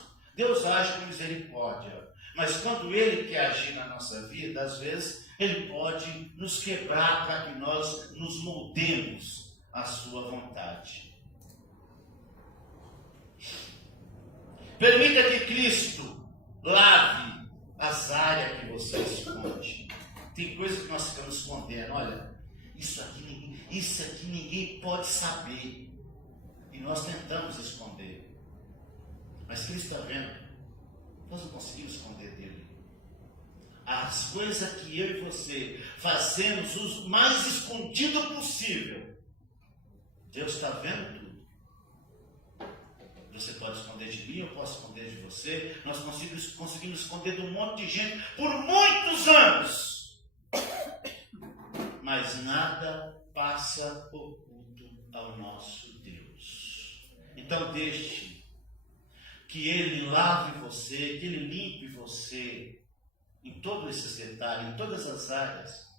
age com misericórdia. Mas quando Ele quer agir na nossa vida, às vezes, Ele pode nos quebrar para que nós nos moldemos à sua vontade. Permita que Cristo lave as áreas que você esconde. Tem coisas que nós ficamos escondendo. Olha, isso aqui ninguém pode saber. E nós tentamos esconder. Mas Cristo está vendo. Nós não conseguimos esconder dele. As coisas que eu e você fazemos o mais escondido possível, Deus está vendo tudo. Você pode esconder de mim, eu posso esconder de você. Nós conseguimos esconder de um monte de gente por muitos anos. Mas nada passa oculto ao nosso Deus. Então deixe que Ele lave você, que Ele limpe você em todos esses detalhes, em todas as áreas.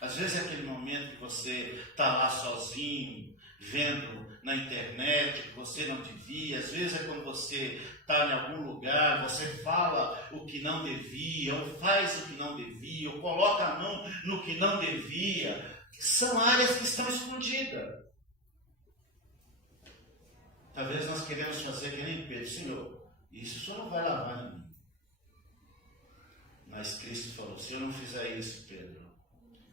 Às vezes é aquele momento que você está lá sozinho, vendo na internet que você não devia. Às vezes é quando você está em algum lugar, você fala o que não devia, ou faz o que não devia, ou coloca a mão no que não devia. São áreas que estão escondidas. Talvez nós queremos fazer que nem Pedro. Senhor, isso o Senhor não vai lavar em mim. Mas Cristo falou, se eu não fizer isso, Pedro,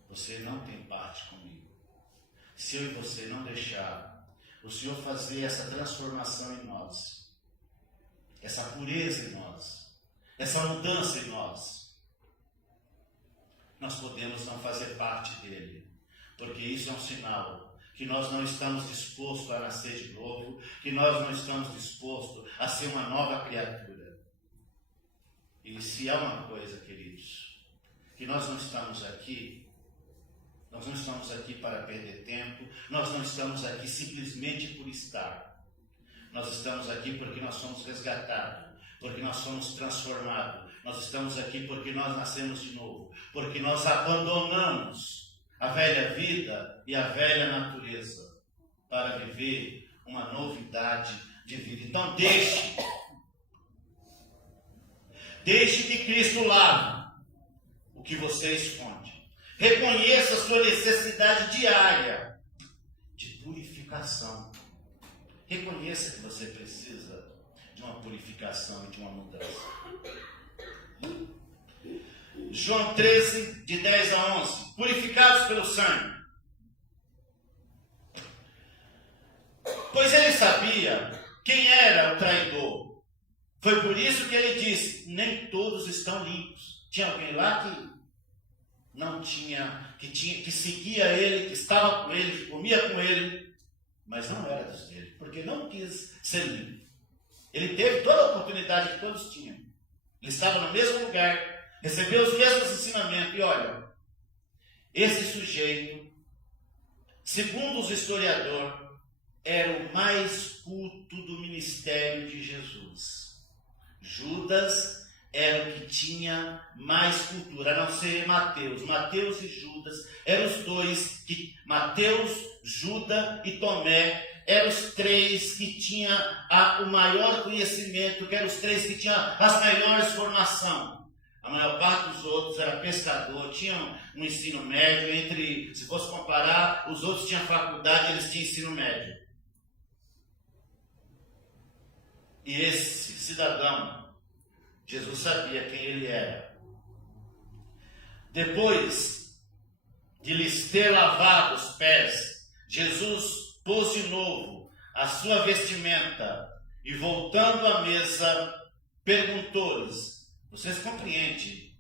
você não tem parte comigo. Se eu e você não deixar o Senhor fazer essa transformação em nós, essa pureza em nós, essa mudança em nós, nós podemos não fazer parte dele. Porque isso é um sinal que nós não estamos dispostos a nascer de novo, que nós não estamos dispostos a ser uma nova criatura. E se há uma coisa, queridos, que nós não estamos aqui para perder tempo, nós não estamos aqui simplesmente por estar. Nós estamos aqui porque nós somos resgatados, porque nós somos transformados. Nós estamos aqui porque nós nascemos de novo, porque nós abandonamos a velha vida e a velha natureza para viver uma novidade de vida. Então deixe que Cristo lave o que você esconde. Reconheça a sua necessidade diária de purificação. Reconheça que você precisa de uma purificação e de uma mudança. João 13, de 10 a 11. Purificados pelo sangue. Pois ele sabia quem era o traidor. Foi por isso que ele disse, nem todos estão limpos. Tinha alguém lá que não tinha, que seguia ele, que estava com ele, que comia com ele, mas não era dos dele, porque não quis ser limpo. Ele teve toda a oportunidade que todos tinham. Ele estava no mesmo lugar, recebeu os mesmos ensinamentos. E olha, esse sujeito, segundo os historiadores, era o mais culto do ministério de Jesus. Judas era o que tinha mais cultura, a não ser Mateus. Mateus e Judas eram os dois, Mateus, Judas e Tomé, eram os três que tinham o maior conhecimento, que eram os três que tinham as melhores formações. A maior parte dos outros era pescador, tinham um ensino médio, se fosse comparar, os outros tinham faculdade, eles tinham ensino médio. E esse cidadão, Jesus sabia quem ele era. Depois de lhes ter lavado os pés, Jesus pôs de novo a sua vestimenta e, voltando à mesa, perguntou-lhes: vocês compreendem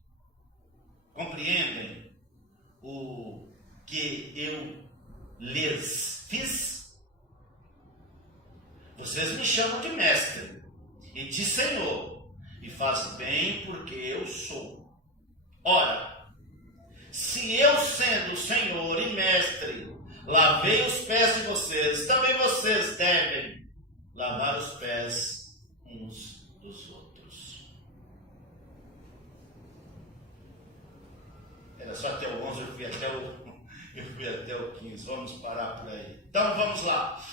o que eu lhes fiz? Vocês me chamam de mestre e de Senhor, e fazem bem porque eu sou. Ora, se eu, sendo Senhor e mestre, lavei os pés de vocês, também vocês devem lavar os pés uns dos outros. Era só até o 11, eu fui até o 15. Vamos parar por aí. Então vamos lá.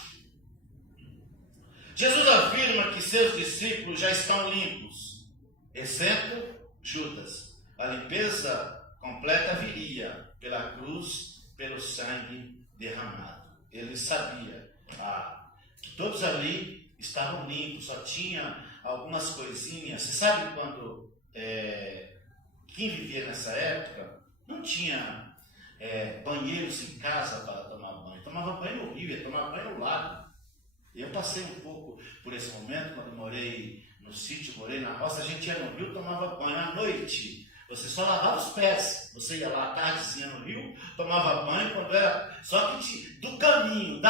Jesus afirma que seus discípulos já estão limpos, exceto Judas. A limpeza completa viria pela cruz, pelo sangue derramado. Ele sabia que todos ali estavam limpos, só tinha algumas coisinhas. Você sabe quando quem vivia nessa época não tinha banheiros em casa para tomar banho. Tomava banho no rio, tomava banho no lago. Eu passei um pouco por esse momento, quando morei no sítio, morei na roça, a gente ia no rio, tomava banho à noite. Você só lavava os pés. Você ia lá à tardezinha no rio, tomava banho quando era... Só que do caminho,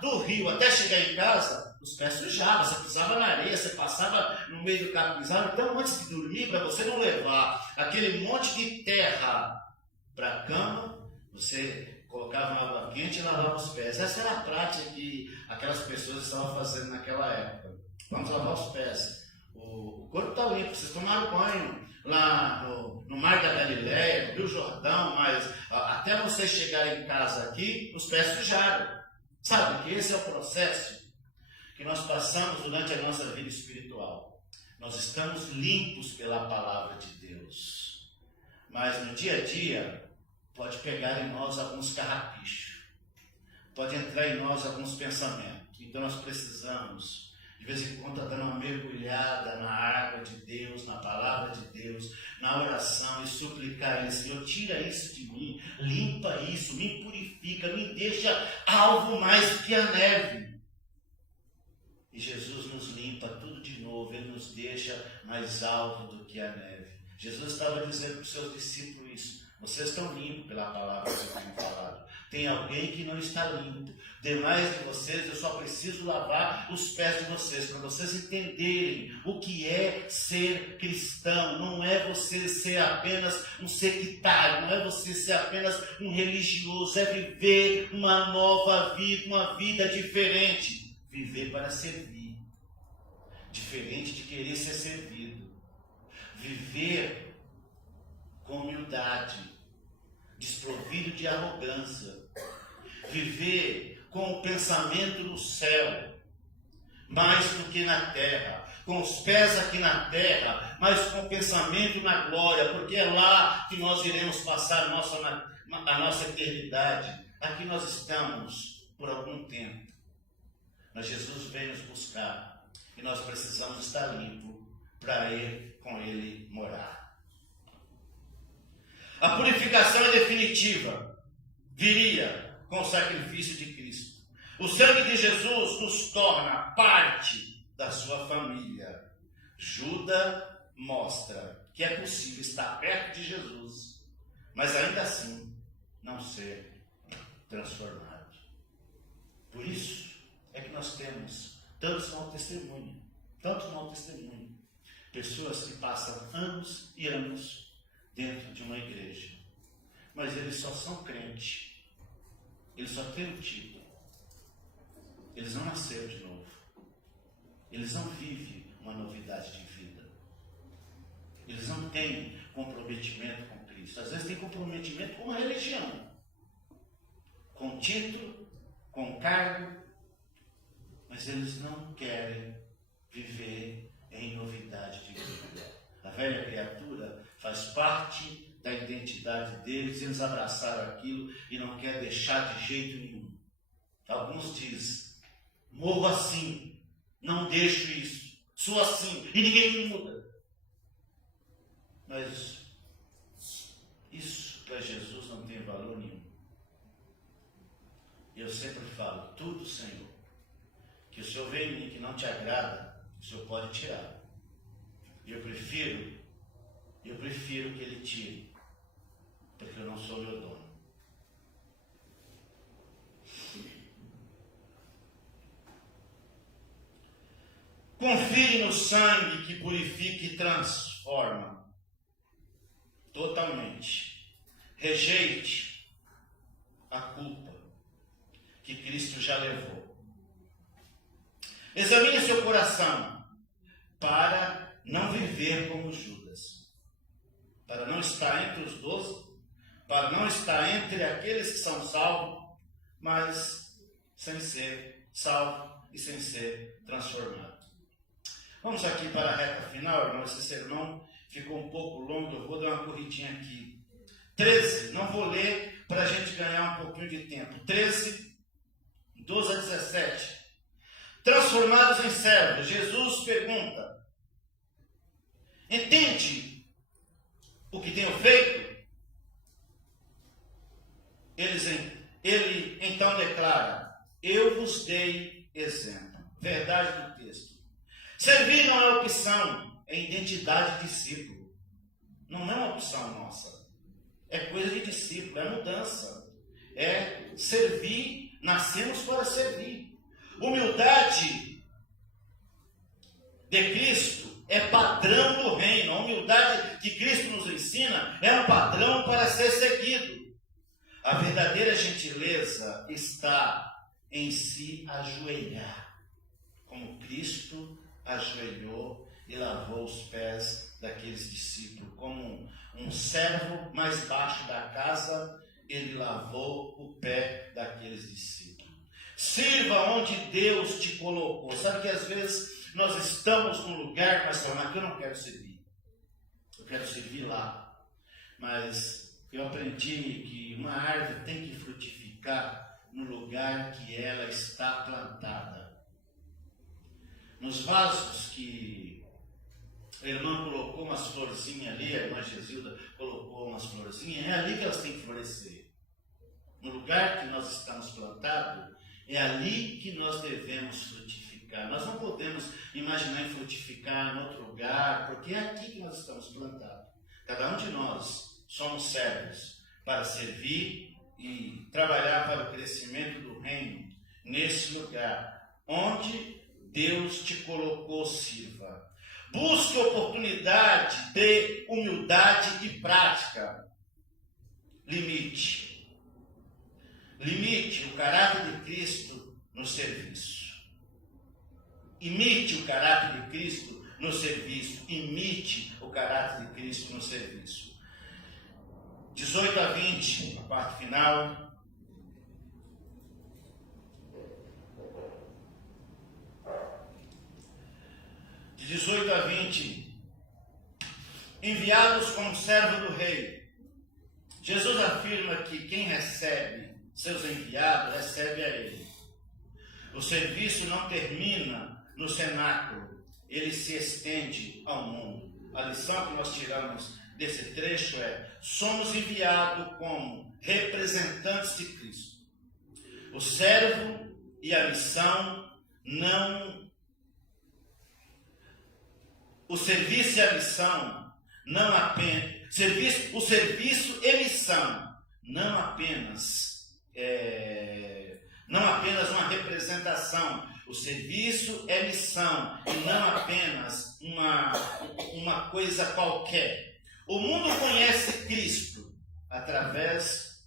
do rio até chegar em casa, os pés sujavam, você pisava na areia, você passava no meio do capizal. Então, antes de dormir, para você não levar aquele monte de terra para a cama, você colocava uma água quente e lavava os pés. Essa era a prática que aquelas pessoas estavam fazendo naquela época. Vamos lavar os pés. O corpo está limpo, vocês tomaram banho lá no Mar da Galileia, no Rio Jordão, mas até vocês chegarem em casa aqui, os pés sujaram. Sabe que esse é o processo que nós passamos durante a nossa vida espiritual. Nós estamos limpos pela palavra de Deus, mas no dia a dia pode pegar em nós alguns carrapichos, pode entrar em nós alguns pensamentos. Então nós precisamos, de vez em quando, dar uma mergulhada na água de Deus, na palavra de Deus, na oração, e suplicar a Ele: Senhor, tira isso de mim, limpa isso, me purifica, me deixa alvo mais que a neve. E Jesus nos limpa tudo de novo, Ele nos deixa mais alto do que a neve. Jesus estava dizendo para os seus discípulos isso: vocês estão limpos pela palavra que eu tenho falado. Tem alguém que não está limpo. Demais de vocês, eu só preciso lavar os pés de vocês, para vocês entenderem o que é ser cristão. Não é você ser apenas um sectário, não é você ser apenas um religioso, é viver uma nova vida, uma vida diferente. Viver para servir, diferente de querer ser servido. Viver com humildade, desprovido de arrogância. Viver com o pensamento no céu, mais do que na terra. Com os pés aqui na terra, mas com o pensamento na glória, porque é lá que nós iremos passar a nossa eternidade. Aqui nós estamos por algum tempo, mas Jesus vem nos buscar e nós precisamos estar limpos para ir com Ele morar. A purificação é definitiva, viria com o sacrifício de Cristo. O sangue de Jesus nos torna parte da sua família. Judas mostra que é possível estar perto de Jesus, mas ainda assim não ser transformado. Por isso, é que nós temos tantos mau testemunho. Pessoas que passam anos e anos dentro de uma igreja, mas eles só são crentes, eles só têm um título, eles não nasceram de novo, eles não vivem uma novidade de vida, eles não têm comprometimento com Cristo. Às vezes tem comprometimento com a religião, com título, com cargo, mas eles não querem viver em novidade de vida. A velha criatura faz parte da identidade deles, eles abraçaram aquilo e não quer deixar de jeito nenhum. Alguns dizem, morro assim, não deixo isso, sou assim, e ninguém me muda. Mas isso para Jesus não tem valor nenhum. Eu sempre falo, tudo, Senhor, que o Senhor vê em mim que não te agrada, o Senhor pode tirar. Eu prefiro que Ele tire, porque eu não sou meu dono. Confie no sangue que purifica e transforma totalmente. Rejeite a culpa que Cristo já levou. Examine seu coração para não viver como Judas, para não estar entre os 12, para não estar entre aqueles que são salvos, mas sem ser salvo e sem ser transformado. Vamos aqui para a reta final, irmão. Esse sermão ficou um pouco longo, eu vou dar uma corridinha aqui. 13, não vou ler para a gente ganhar um pouquinho de tempo. 13, 12 a 17. Transformados em servos, Jesus pergunta, entende o que tenho feito? Ele então declara, eu vos dei exemplo. Verdade do texto. Servir não é opção, é identidade de discípulo. Não é uma opção nossa. É coisa de discípulo, é mudança. É servir, nascemos para servir. Humildade de Cristo é padrão do reino. A humildade que Cristo nos ensina é um padrão para ser seguido. A verdadeira gentileza está em se ajoelhar, como Cristo ajoelhou e lavou os pés daqueles discípulos. Como um servo mais baixo da casa, ele lavou o pé daqueles discípulos. Sirva onde Deus te colocou. Sabe que às vezes nós estamos num lugar, mas falamos, aqui eu não quero servir. Eu quero servir lá. Mas eu aprendi que uma árvore tem que frutificar no lugar que ela está plantada. Nos vasos que a irmã colocou umas florzinhas ali, a irmã Gesilda colocou umas florzinhas, é ali que elas têm que florescer. No lugar que nós estamos plantados, é ali que nós devemos frutificar. Nós não podemos imaginar em frutificar em outro lugar, porque é aqui que nós estamos plantados. Cada um de nós somos servos para servir e trabalhar para o crescimento do reino nesse lugar onde Deus te colocou. Sirva. Busque oportunidade de humildade e prática. Limite o caráter de Cristo no serviço. Imite o caráter de Cristo no serviço. Imite o caráter de Cristo no serviço. 18 a 20, a parte final. De 18 a 20. Enviados como servo do rei. Jesus afirma que quem recebe seus enviados, recebe a ele. O serviço não termina no cenáculo, ele se estende ao mundo. A lição que nós tiramos desse trecho é: somos enviados como representantes de Cristo. O servo e a missão não... O serviço e a missão não apenas... O serviço e missão não apenas não apenas uma representação. O serviço é missão e não apenas uma coisa qualquer. O mundo conhece Cristo através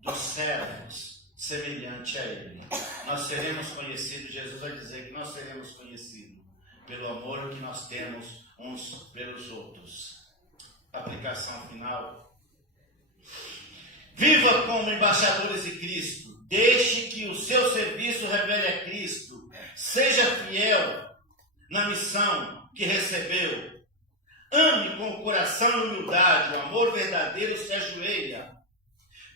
dos servos, semelhante a Ele. Nós seremos conhecidos, Jesus vai dizer que nós seremos conhecidos pelo amor que nós temos uns pelos outros. Aplicação final. Viva como embaixadores de Cristo. Deixe que o seu serviço revele a Cristo. Seja fiel na missão que recebeu. Ame com o coração e humildade. O amor verdadeiro se ajoelha.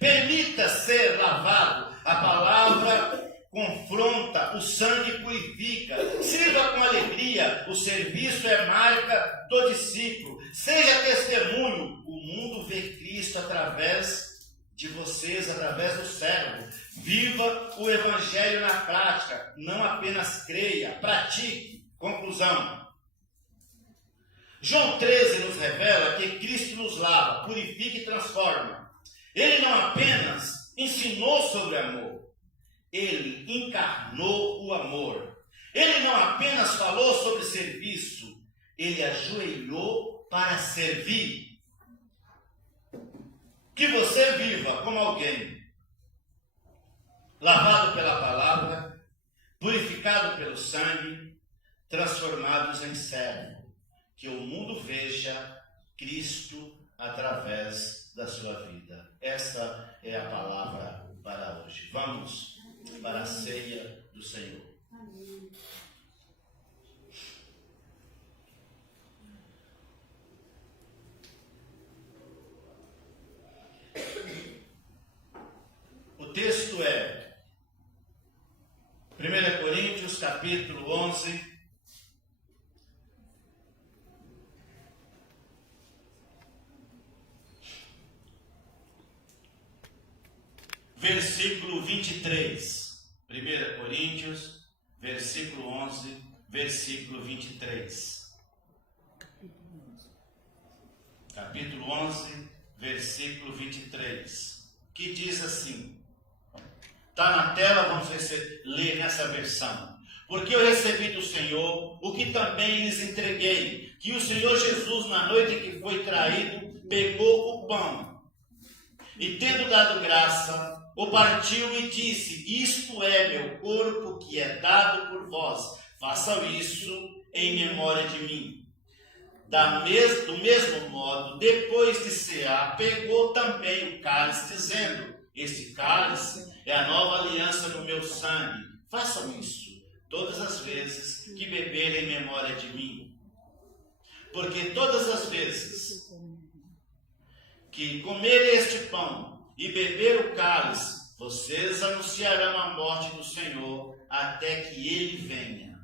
Permita ser lavado. A palavra confronta, o sangue purifica. Sirva com alegria. O serviço é marca do discípulo. Seja testemunho. O mundo vê Cristo através de vocês, através do servo. Viva o evangelho na prática, não apenas creia, pratique. Conclusão. João 13 nos revela que Cristo nos lava, purifica e transforma. Ele não apenas ensinou sobre amor, ele encarnou o amor. Ele não apenas falou sobre serviço, ele ajoelhou para servir. Que você viva como alguém lavado pela palavra, purificado pelo sangue, transformados em servo. Que o mundo veja Cristo através da sua vida. Essa é a palavra para hoje. Vamos para a ceia do Senhor. Amém. O texto é 1 Coríntios, capítulo 11, versículo 23. 1 Coríntios, versículo 11, versículo 23. Capítulo 11, versículo 23. Que diz assim. Está na tela, vamos ler nessa versão. Porque eu recebi do Senhor o que também lhes entreguei, que o Senhor Jesus, na noite em que foi traído, pegou o pão e, tendo dado graça, o partiu e disse: isto é meu corpo que é dado por vós, façam isso em memória de mim. Do mesmo modo, depois de cear, pegou também o cálice, dizendo: este cálice é a nova aliança no meu sangue. Façam isso todas as vezes que beberem em memória de mim. Porque todas as vezes que comerem este pão e beber o cálice, vocês anunciarão a morte do Senhor até que ele venha.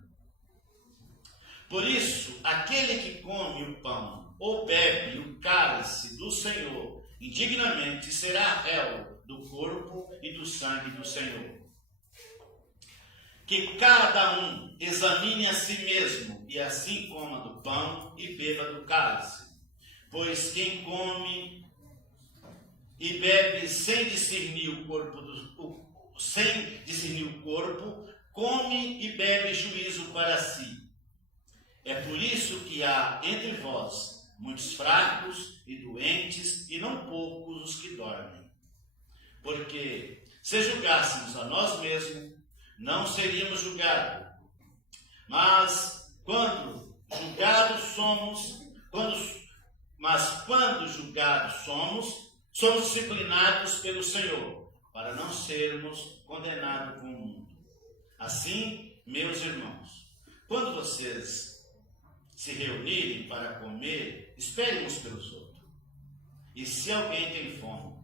Por isso, aquele que come o pão ou bebe o cálice do Senhor indignamente será réu do corpo e do sangue do Senhor. Que cada um examine a si mesmo e assim coma do pão e beba do cálice. Pois quem come e bebe sem discernir o corpo, come e bebe juízo para si. É por isso que há entre vós muitos fracos e doentes, e não poucos os que dormem. Porque se julgássemos a nós mesmos, não seríamos julgados. Mas quando julgados somos, somos disciplinados pelo Senhor, para não sermos condenados com o mundo. Assim, meus irmãos, quando vocês se reunirem para comer, esperem uns pelos outros. E se alguém tem fome,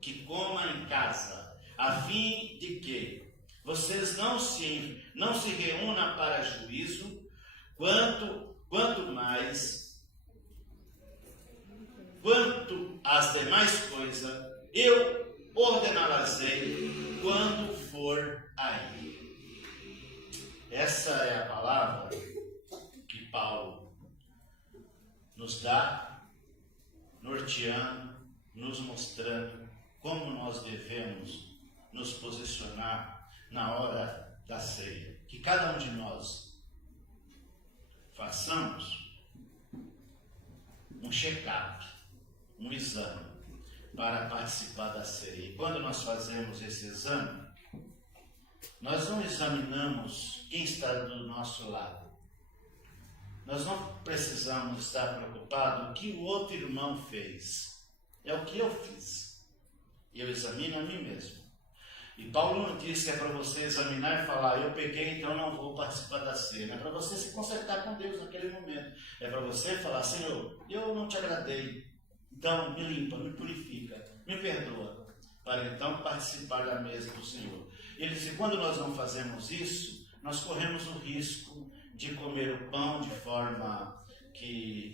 que coma em casa, a fim de que vocês não se reúnam para juízo, quanto às demais coisas, eu ordená-las-ei quando for aí. Essa é a palavra que Paulo nos dá, norteando, nos mostrando como nós devemos nos posicionar na hora da ceia. Que cada um de nós façamos um check-up, um exame, para participar da ceia. E quando nós fazemos esse exame, nós não examinamos quem está do nosso lado. Nós não precisamos estar preocupados com o que o outro irmão fez. É o que eu fiz. Eu examino a mim mesmo. E Paulo não disse que é para você examinar e falar, eu pequei, então não vou participar da ceia. Não é para você se consertar com Deus naquele momento. É para você falar, Senhor, eu não te agradei. Então me limpa, me purifica, me perdoa. Para então participar da mesa do Senhor. Ele disse, quando nós não fazemos isso, nós corremos o risco de comer o pão de forma que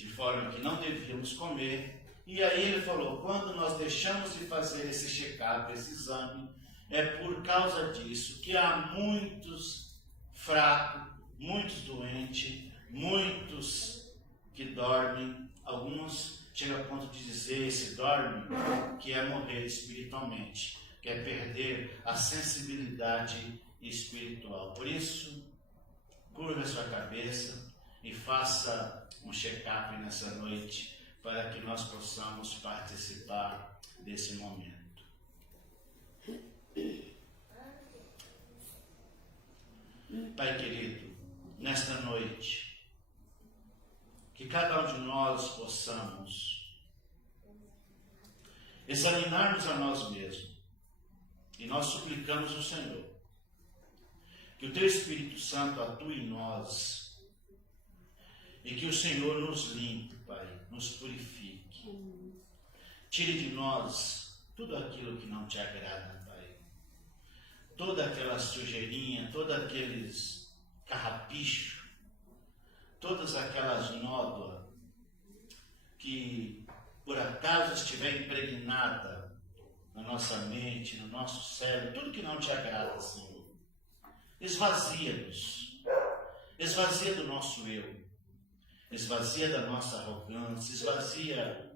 não devíamos comer. E aí ele falou, quando nós deixamos de fazer esse check-up, esse exame, é por causa disso que há muitos fracos, muitos doentes, muitos que dormem. Alguns chegam a ponto de dizer, esse dorme, que é morrer espiritualmente, que é perder a sensibilidade espiritual. Por isso, curva a sua cabeça e faça um check-up nessa noite, para que nós possamos participar desse momento. Pai querido, nesta noite, que cada um de nós possamos examinarmos a nós mesmos, e nós suplicamos ao Senhor, que o Teu Espírito Santo atue em nós, e que o Senhor nos limpe, Pai, nos purifique. Tire de nós tudo aquilo que não Te agrada, Pai. Toda aquela sujeirinha, todos aqueles carrapichos, todas aquelas nódoas que por acaso estiver impregnada na nossa mente, no nosso cérebro, tudo que não Te agrada, Senhor. Esvazia-nos, esvazia do nosso eu. Esvazia da nossa arrogância, esvazia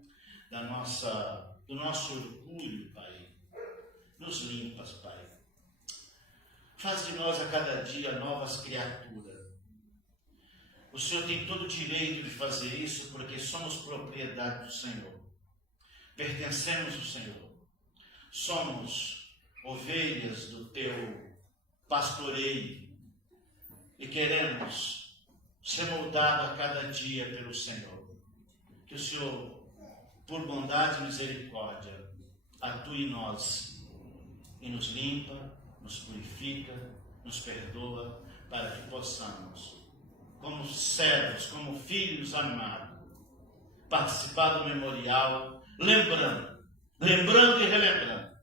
do nosso orgulho, Pai. Nos limpas, Pai. Faz de nós a cada dia novas criaturas. O Senhor tem todo o direito de fazer isso, porque somos propriedade do Senhor. Pertencemos ao Senhor. Somos ovelhas do Teu pastoreio. E queremos ser moldado a cada dia pelo Senhor. Que o Senhor, por bondade e misericórdia, atue em nós e nos limpa, nos purifica, nos perdoa, para que possamos, como servos, como filhos amados, participar do memorial, lembrando e relembrando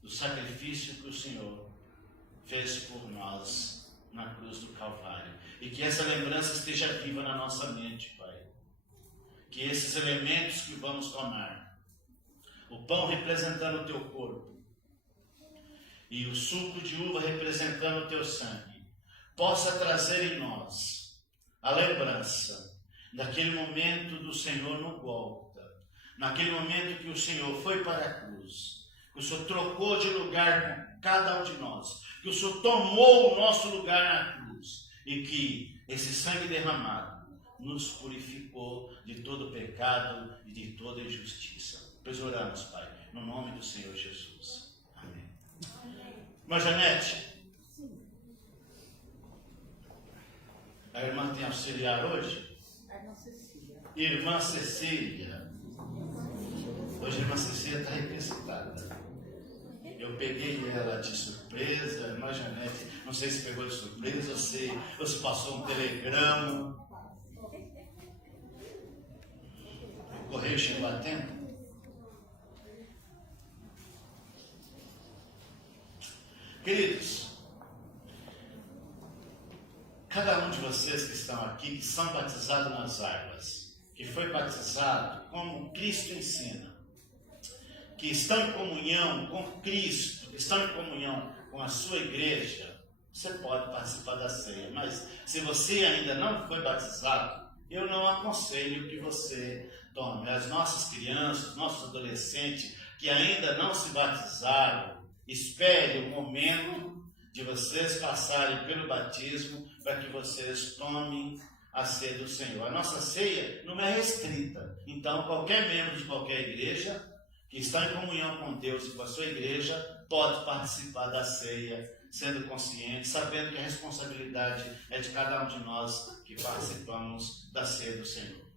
do sacrifício que o Senhor fez por nós na cruz do Calvário. E que essa lembrança esteja viva na nossa mente, Pai. Que esses elementos que vamos tomar, o pão representando o Teu corpo e o suco de uva representando o Teu sangue, possa trazer em nós a lembrança daquele momento do Senhor no Gólgota, naquele momento que o Senhor foi para a cruz, que o Senhor trocou de lugar com cada um de nós, que o Senhor tomou o nosso lugar na cruz, e que esse sangue derramado nos purificou de todo pecado e de toda injustiça. Pois oramos, Pai, no nome do Senhor Jesus. Amém. Irmã Janete, a irmã tem auxiliar hoje? Irmã Cecília. Hoje a irmã Cecília está representada. Eu peguei ela de surpresa, a irmã Janete, não sei se pegou de surpresa, ou se passou um telegrama. O correio chegou a tempo. Queridos, cada um de vocês que estão aqui, que são batizados nas águas, que foi batizado como Cristo ensina, que estão em comunhão com Cristo, que estão em comunhão com a sua igreja, você pode participar da ceia. Mas se você ainda não foi batizado, eu não aconselho que você tome. As nossas crianças, nossos adolescentes que ainda não se batizaram, espere o momento de vocês passarem pelo batismo para que vocês tomem a ceia do Senhor. A nossa ceia não é restrita. Então, qualquer membro de qualquer igreja que está em comunhão com Deus e com a sua igreja pode participar da ceia, sendo consciente, sabendo que a responsabilidade é de cada um de nós que participamos da ceia do Senhor.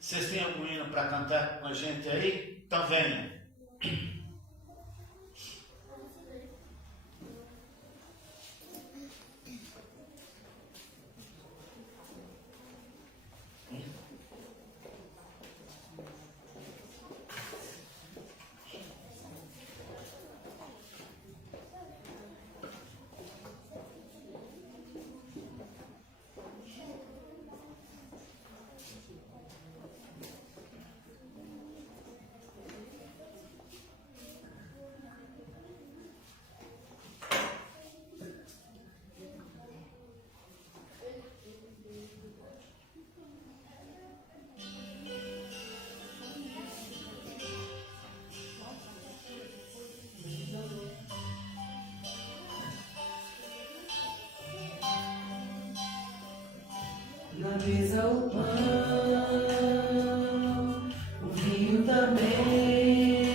Vocês têm algum hino para cantar com a gente aí? Então venham. Na mesa o pão, o vinho também,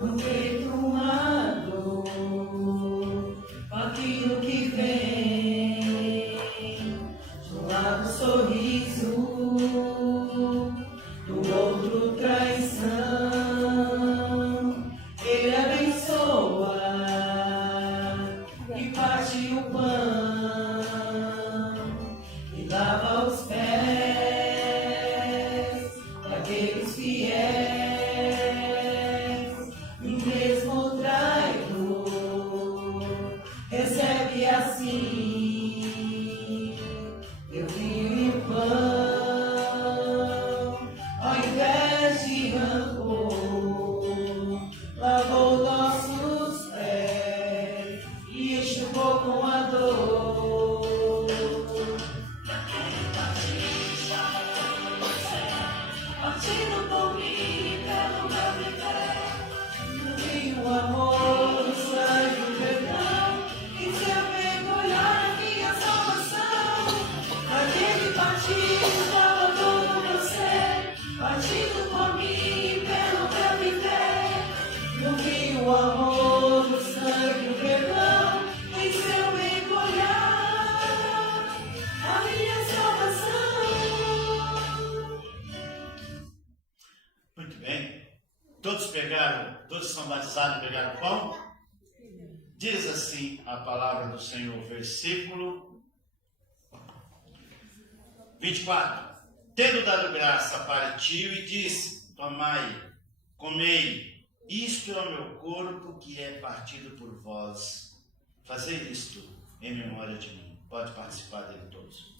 no peito uma dor, aquilo que vem, de um lado sorriso, do outro traição, ele abençoa e parte o pão. Lava os pés daqueles fiéis, e mesmo traidor recebe assim eu vinho e pão, ao invés de rancor, lavou nossos pés e enxugou com a dor. Partindo por mim, pelo meu viver, no vinho, o amor, o sangue, o perdão, e seu mergulhar na minha salvação. Aquele batismo lavou você, partindo por mim, pelo meu viver, no vinho, o amor, o sangue, o perdão, e seu mergulhar na minha salvação. Muito bem. Todos são batizados e pegaram o pão? Diz assim a palavra do Senhor, versículo 24. Tendo dado graça, partiu e disse: tomai, comei, isto é o meu corpo que é partido por vós. Fazei isto em memória de mim. Pode participar dele todos.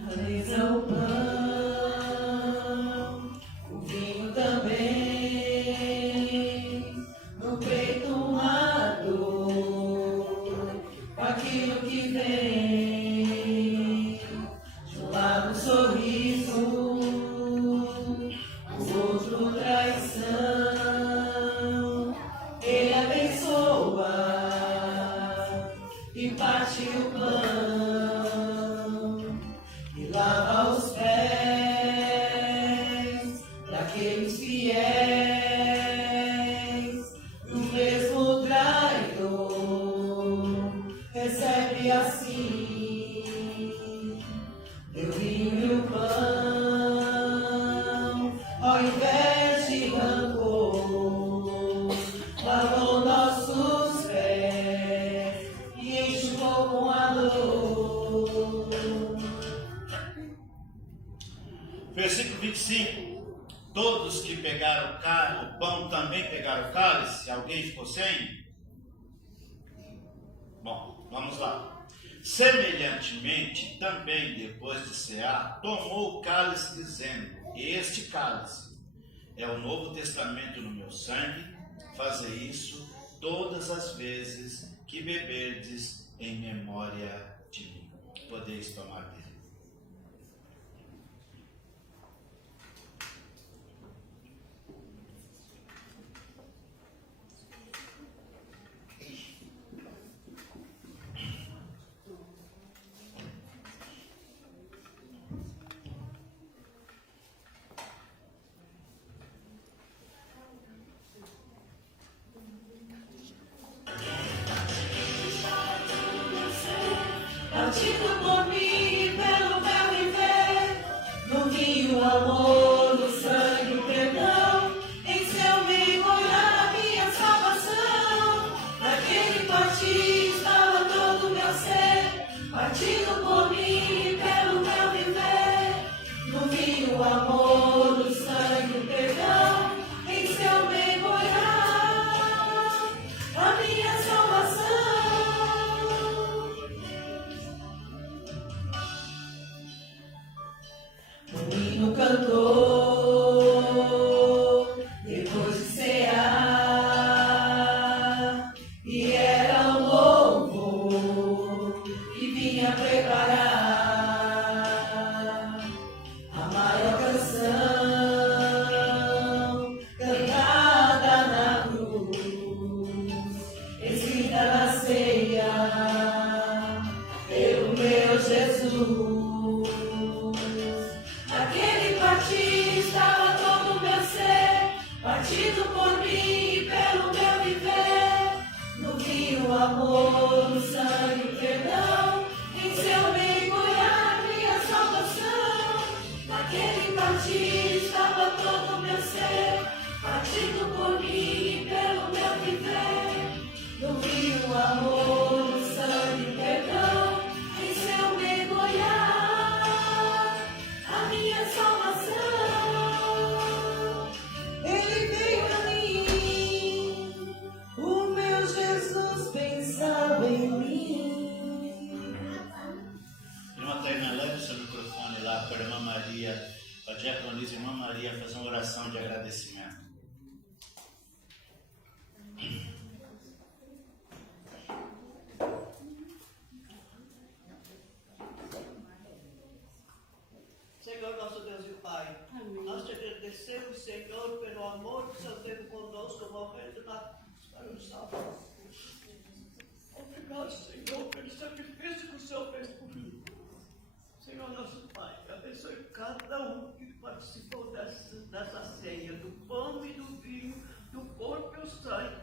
Na mesa o pão, o vinho também, no peito uma dor, aquilo que vem, de um lado um sorriso, do outro traição, ele abençoa e parte o pão. E lava os Versículo 25. Todos que pegaram o pão também pegaram o cálice. Alguém ficou sem? Bom, vamos lá. Semelhantemente, também depois de cear, tomou o cálice, dizendo: este cálice é o Novo Testamento no meu sangue. Fazei isso todas as vezes que beberdes em memória de mim. Podeis tomar dele. Partido por mim, pelo meu viver, no vinho, amor, no sangue, o perdão, em seu mergulhar a minha salvação. Naquele partir estava todo o meu ser, partido por mim, pelo meu viver, no vinho, amor, no sangue, o perdão, em seu mergulhar a minha salvação. O hino cantou depois de cear, e era um louvor que vinha preparar a maior canção cantada na cruz, escrita na ceia pelo meu Jesus. Naquele partir estava todo o meu ser, partido por mim pelo meu viver, no vinho, amor, no sangue, o perdão, em seu mergulhar minha salvação. Naquele partir estava todo o meu ser, partido por mim pelo meu viver, no vinho, amor, no sangue, o perdão, em seu mergulhar a minha salvação. Ele veio a mim, o meu Jesus pensava em mim. Irmã Tainá, leve seu microfone lá para a irmã Maria, para a diaconisa irmã Maria fazer uma oração de agradecimento. Senhor nosso Deus e Pai, nós te agradecemos, Senhor, pelo amor que o Senhor teve conosco, morrendo na cruz para nos salvar. Obrigado, Senhor, pelo sacrifício que o Senhor fez por mim. Senhor nosso Pai, abençoe cada um que participou dessa ceia, do pão e do vinho, do corpo e o sangue,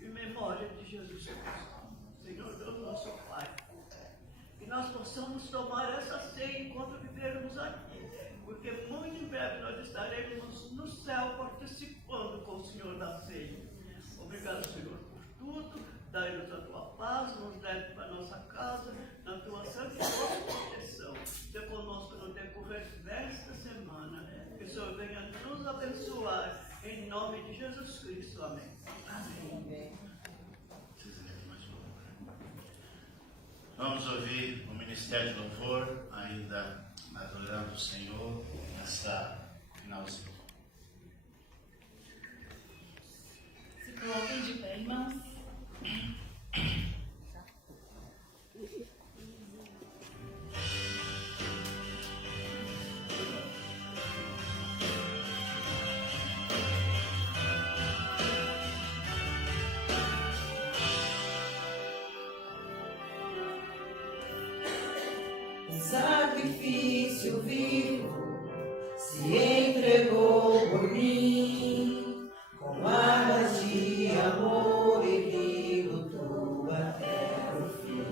em memória de Jesus Cristo. Senhor Deus nosso Pai, que nós possamos tomar essa ceia enquanto vivermos aqui, porque muito em breve nós estaremos no céu participando com o Senhor da ceia. Obrigado, Senhor, por tudo. Dai-nos a tua paz, nos leve para a nossa casa, na tua santa e nossa proteção. Seja conosco no decorrer desta semana. Que o Senhor venha nos abençoar, em nome de Jesus Cristo. Amém. Amém. Vamos ouvir o Ministério de Louvor, ainda adorando o Senhor, nessa finalzinho. Se coloquem de pé, irmãos. Sacrifício vivo se entregou por mim, com armas de amor ele lutou até o fim.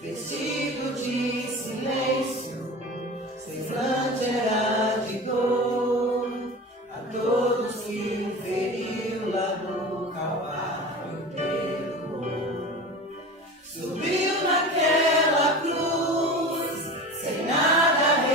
Vestido de silêncio, semblante era de dor, a todos que o feriu lá no Calvário perdoou. Subiu naquela cruz, sem nada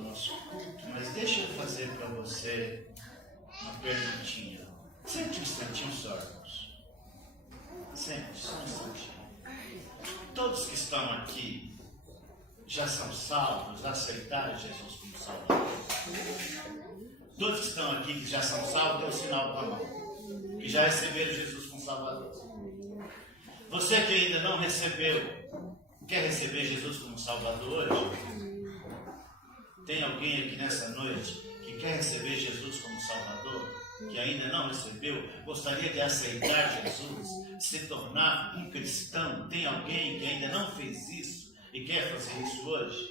ao nosso culto, mas deixa eu fazer para você uma perguntinha. Sente um instantinho só, irmãos. Sente, só um instantinho. Todos que estão aqui já são salvos, aceitaram Jesus como Salvador? Todos que estão aqui que já são salvos, dê um sinal com a mão. Que já receberam Jesus como Salvador. Você que ainda não recebeu, quer receber Jesus como Salvador hoje? Tem alguém aqui nessa noite que quer receber Jesus como Salvador? Que ainda não recebeu? Gostaria de aceitar Jesus? Se tornar um cristão? Tem alguém que ainda não fez isso e quer fazer isso hoje?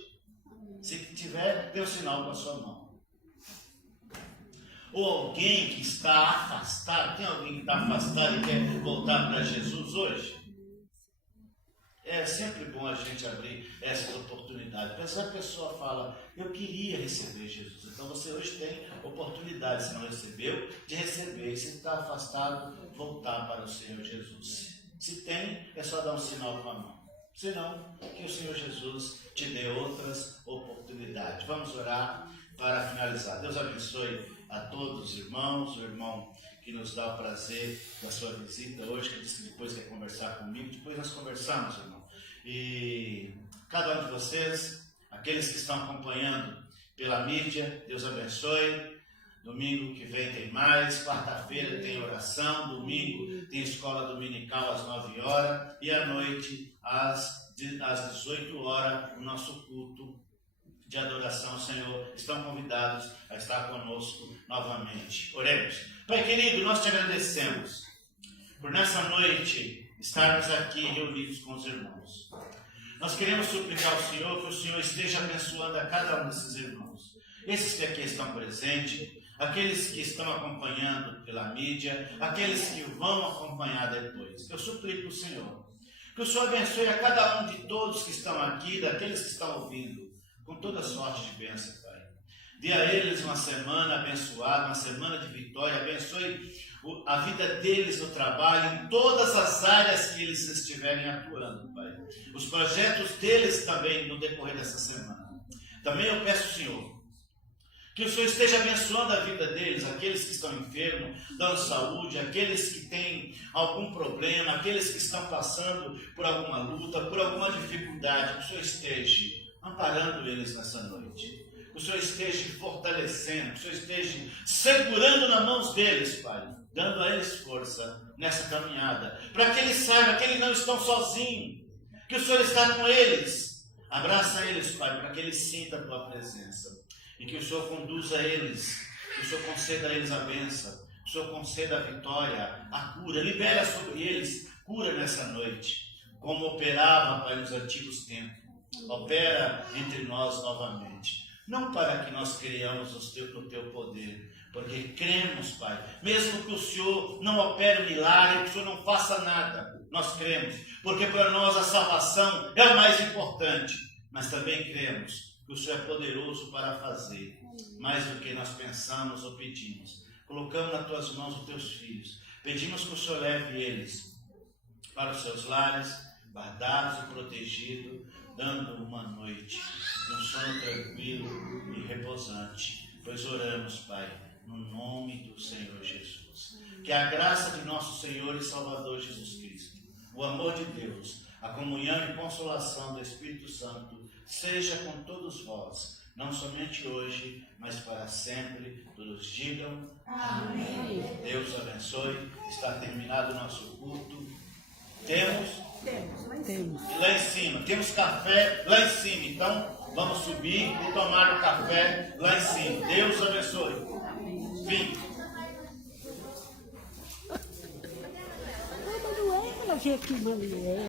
Se tiver, dê um sinal com a sua mão. Ou alguém que está afastado? Tem alguém que está afastado e quer voltar para Jesus hoje? É sempre bom a gente abrir essas oportunidades. Essa pessoa fala, eu queria receber Jesus. Então você hoje tem oportunidade, se não recebeu, de receber. E se está afastado, voltar para o Senhor Jesus. Se tem, é só dar um sinal com a mão. Se não, que o Senhor Jesus te dê outras oportunidades. Vamos orar para finalizar. Deus abençoe a todos os irmãos, o irmão que nos dá o prazer da sua visita hoje, que disse que depois quer conversar comigo. Depois nós conversamos, irmão. E cada um de vocês, aqueles que estão acompanhando pela mídia, Deus abençoe. Domingo que vem tem mais, quarta-feira tem oração, domingo tem escola dominical às 9 horas e à noite às 18 horas o nosso culto de adoração ao Senhor. Estão convidados a estar conosco novamente. Oremos. Pai querido, nós te agradecemos por nessa noite estarmos aqui reunidos com os irmãos. Nós queremos suplicar ao Senhor que o Senhor esteja abençoando a cada um desses irmãos. Esses que aqui estão presentes, aqueles que estão acompanhando pela mídia, aqueles que vão acompanhar depois. Eu suplico ao Senhor que o Senhor abençoe a cada um de todos que estão aqui, daqueles que estão ouvindo, com toda sorte de bênção, Pai. Dê a eles uma semana abençoada, uma semana de vitória. Abençoe a vida deles no trabalho, em todas as áreas que eles estiverem atuando, Pai. Os projetos deles também no decorrer dessa semana. Também eu peço, Senhor, que o Senhor esteja abençoando a vida deles, aqueles que estão enfermos, dando saúde, aqueles que têm algum problema, aqueles que estão passando por alguma luta, por alguma dificuldade. Que o Senhor esteja amparando eles nessa noite. Que o Senhor esteja fortalecendo, que o Senhor esteja segurando nas mãos deles, Pai, dando a eles força nessa caminhada, para que eles saibam que eles não estão sozinhos, que o Senhor está com eles. Abraça eles, Pai, para que eles sintam a Tua presença. E que o Senhor conduza eles, que o Senhor conceda a eles a bênção, que o Senhor conceda a vitória, a cura, libera sobre eles cura nessa noite, como operava, Pai, nos antigos tempos. Opera entre nós novamente, não para que nós criamos no Teu poder, porque cremos, Pai, mesmo que o Senhor não opere um milagre, que o Senhor não faça nada, nós cremos, porque para nós a salvação é o mais importante, mas também cremos que o Senhor é poderoso para fazer mais do que nós pensamos ou pedimos. Colocamos nas Tuas mãos os Teus filhos, pedimos que o Senhor leve eles para os seus lares, guardados e protegidos, dando uma noite, um sono tranquilo e repousante, pois oramos, Pai, no nome do Senhor Jesus. Que a graça de nosso Senhor e Salvador Jesus Cristo, o amor de Deus, a comunhão e consolação do Espírito Santo, seja com todos vós, não somente hoje, mas para sempre. Todos digam amém. Deus abençoe. Está terminado o nosso culto. Temos. E lá em cima, temos café lá em cima. Então, vamos subir e tomar o café lá em cima. Deus abençoe. Fim. Não é, ela aqui, Maria.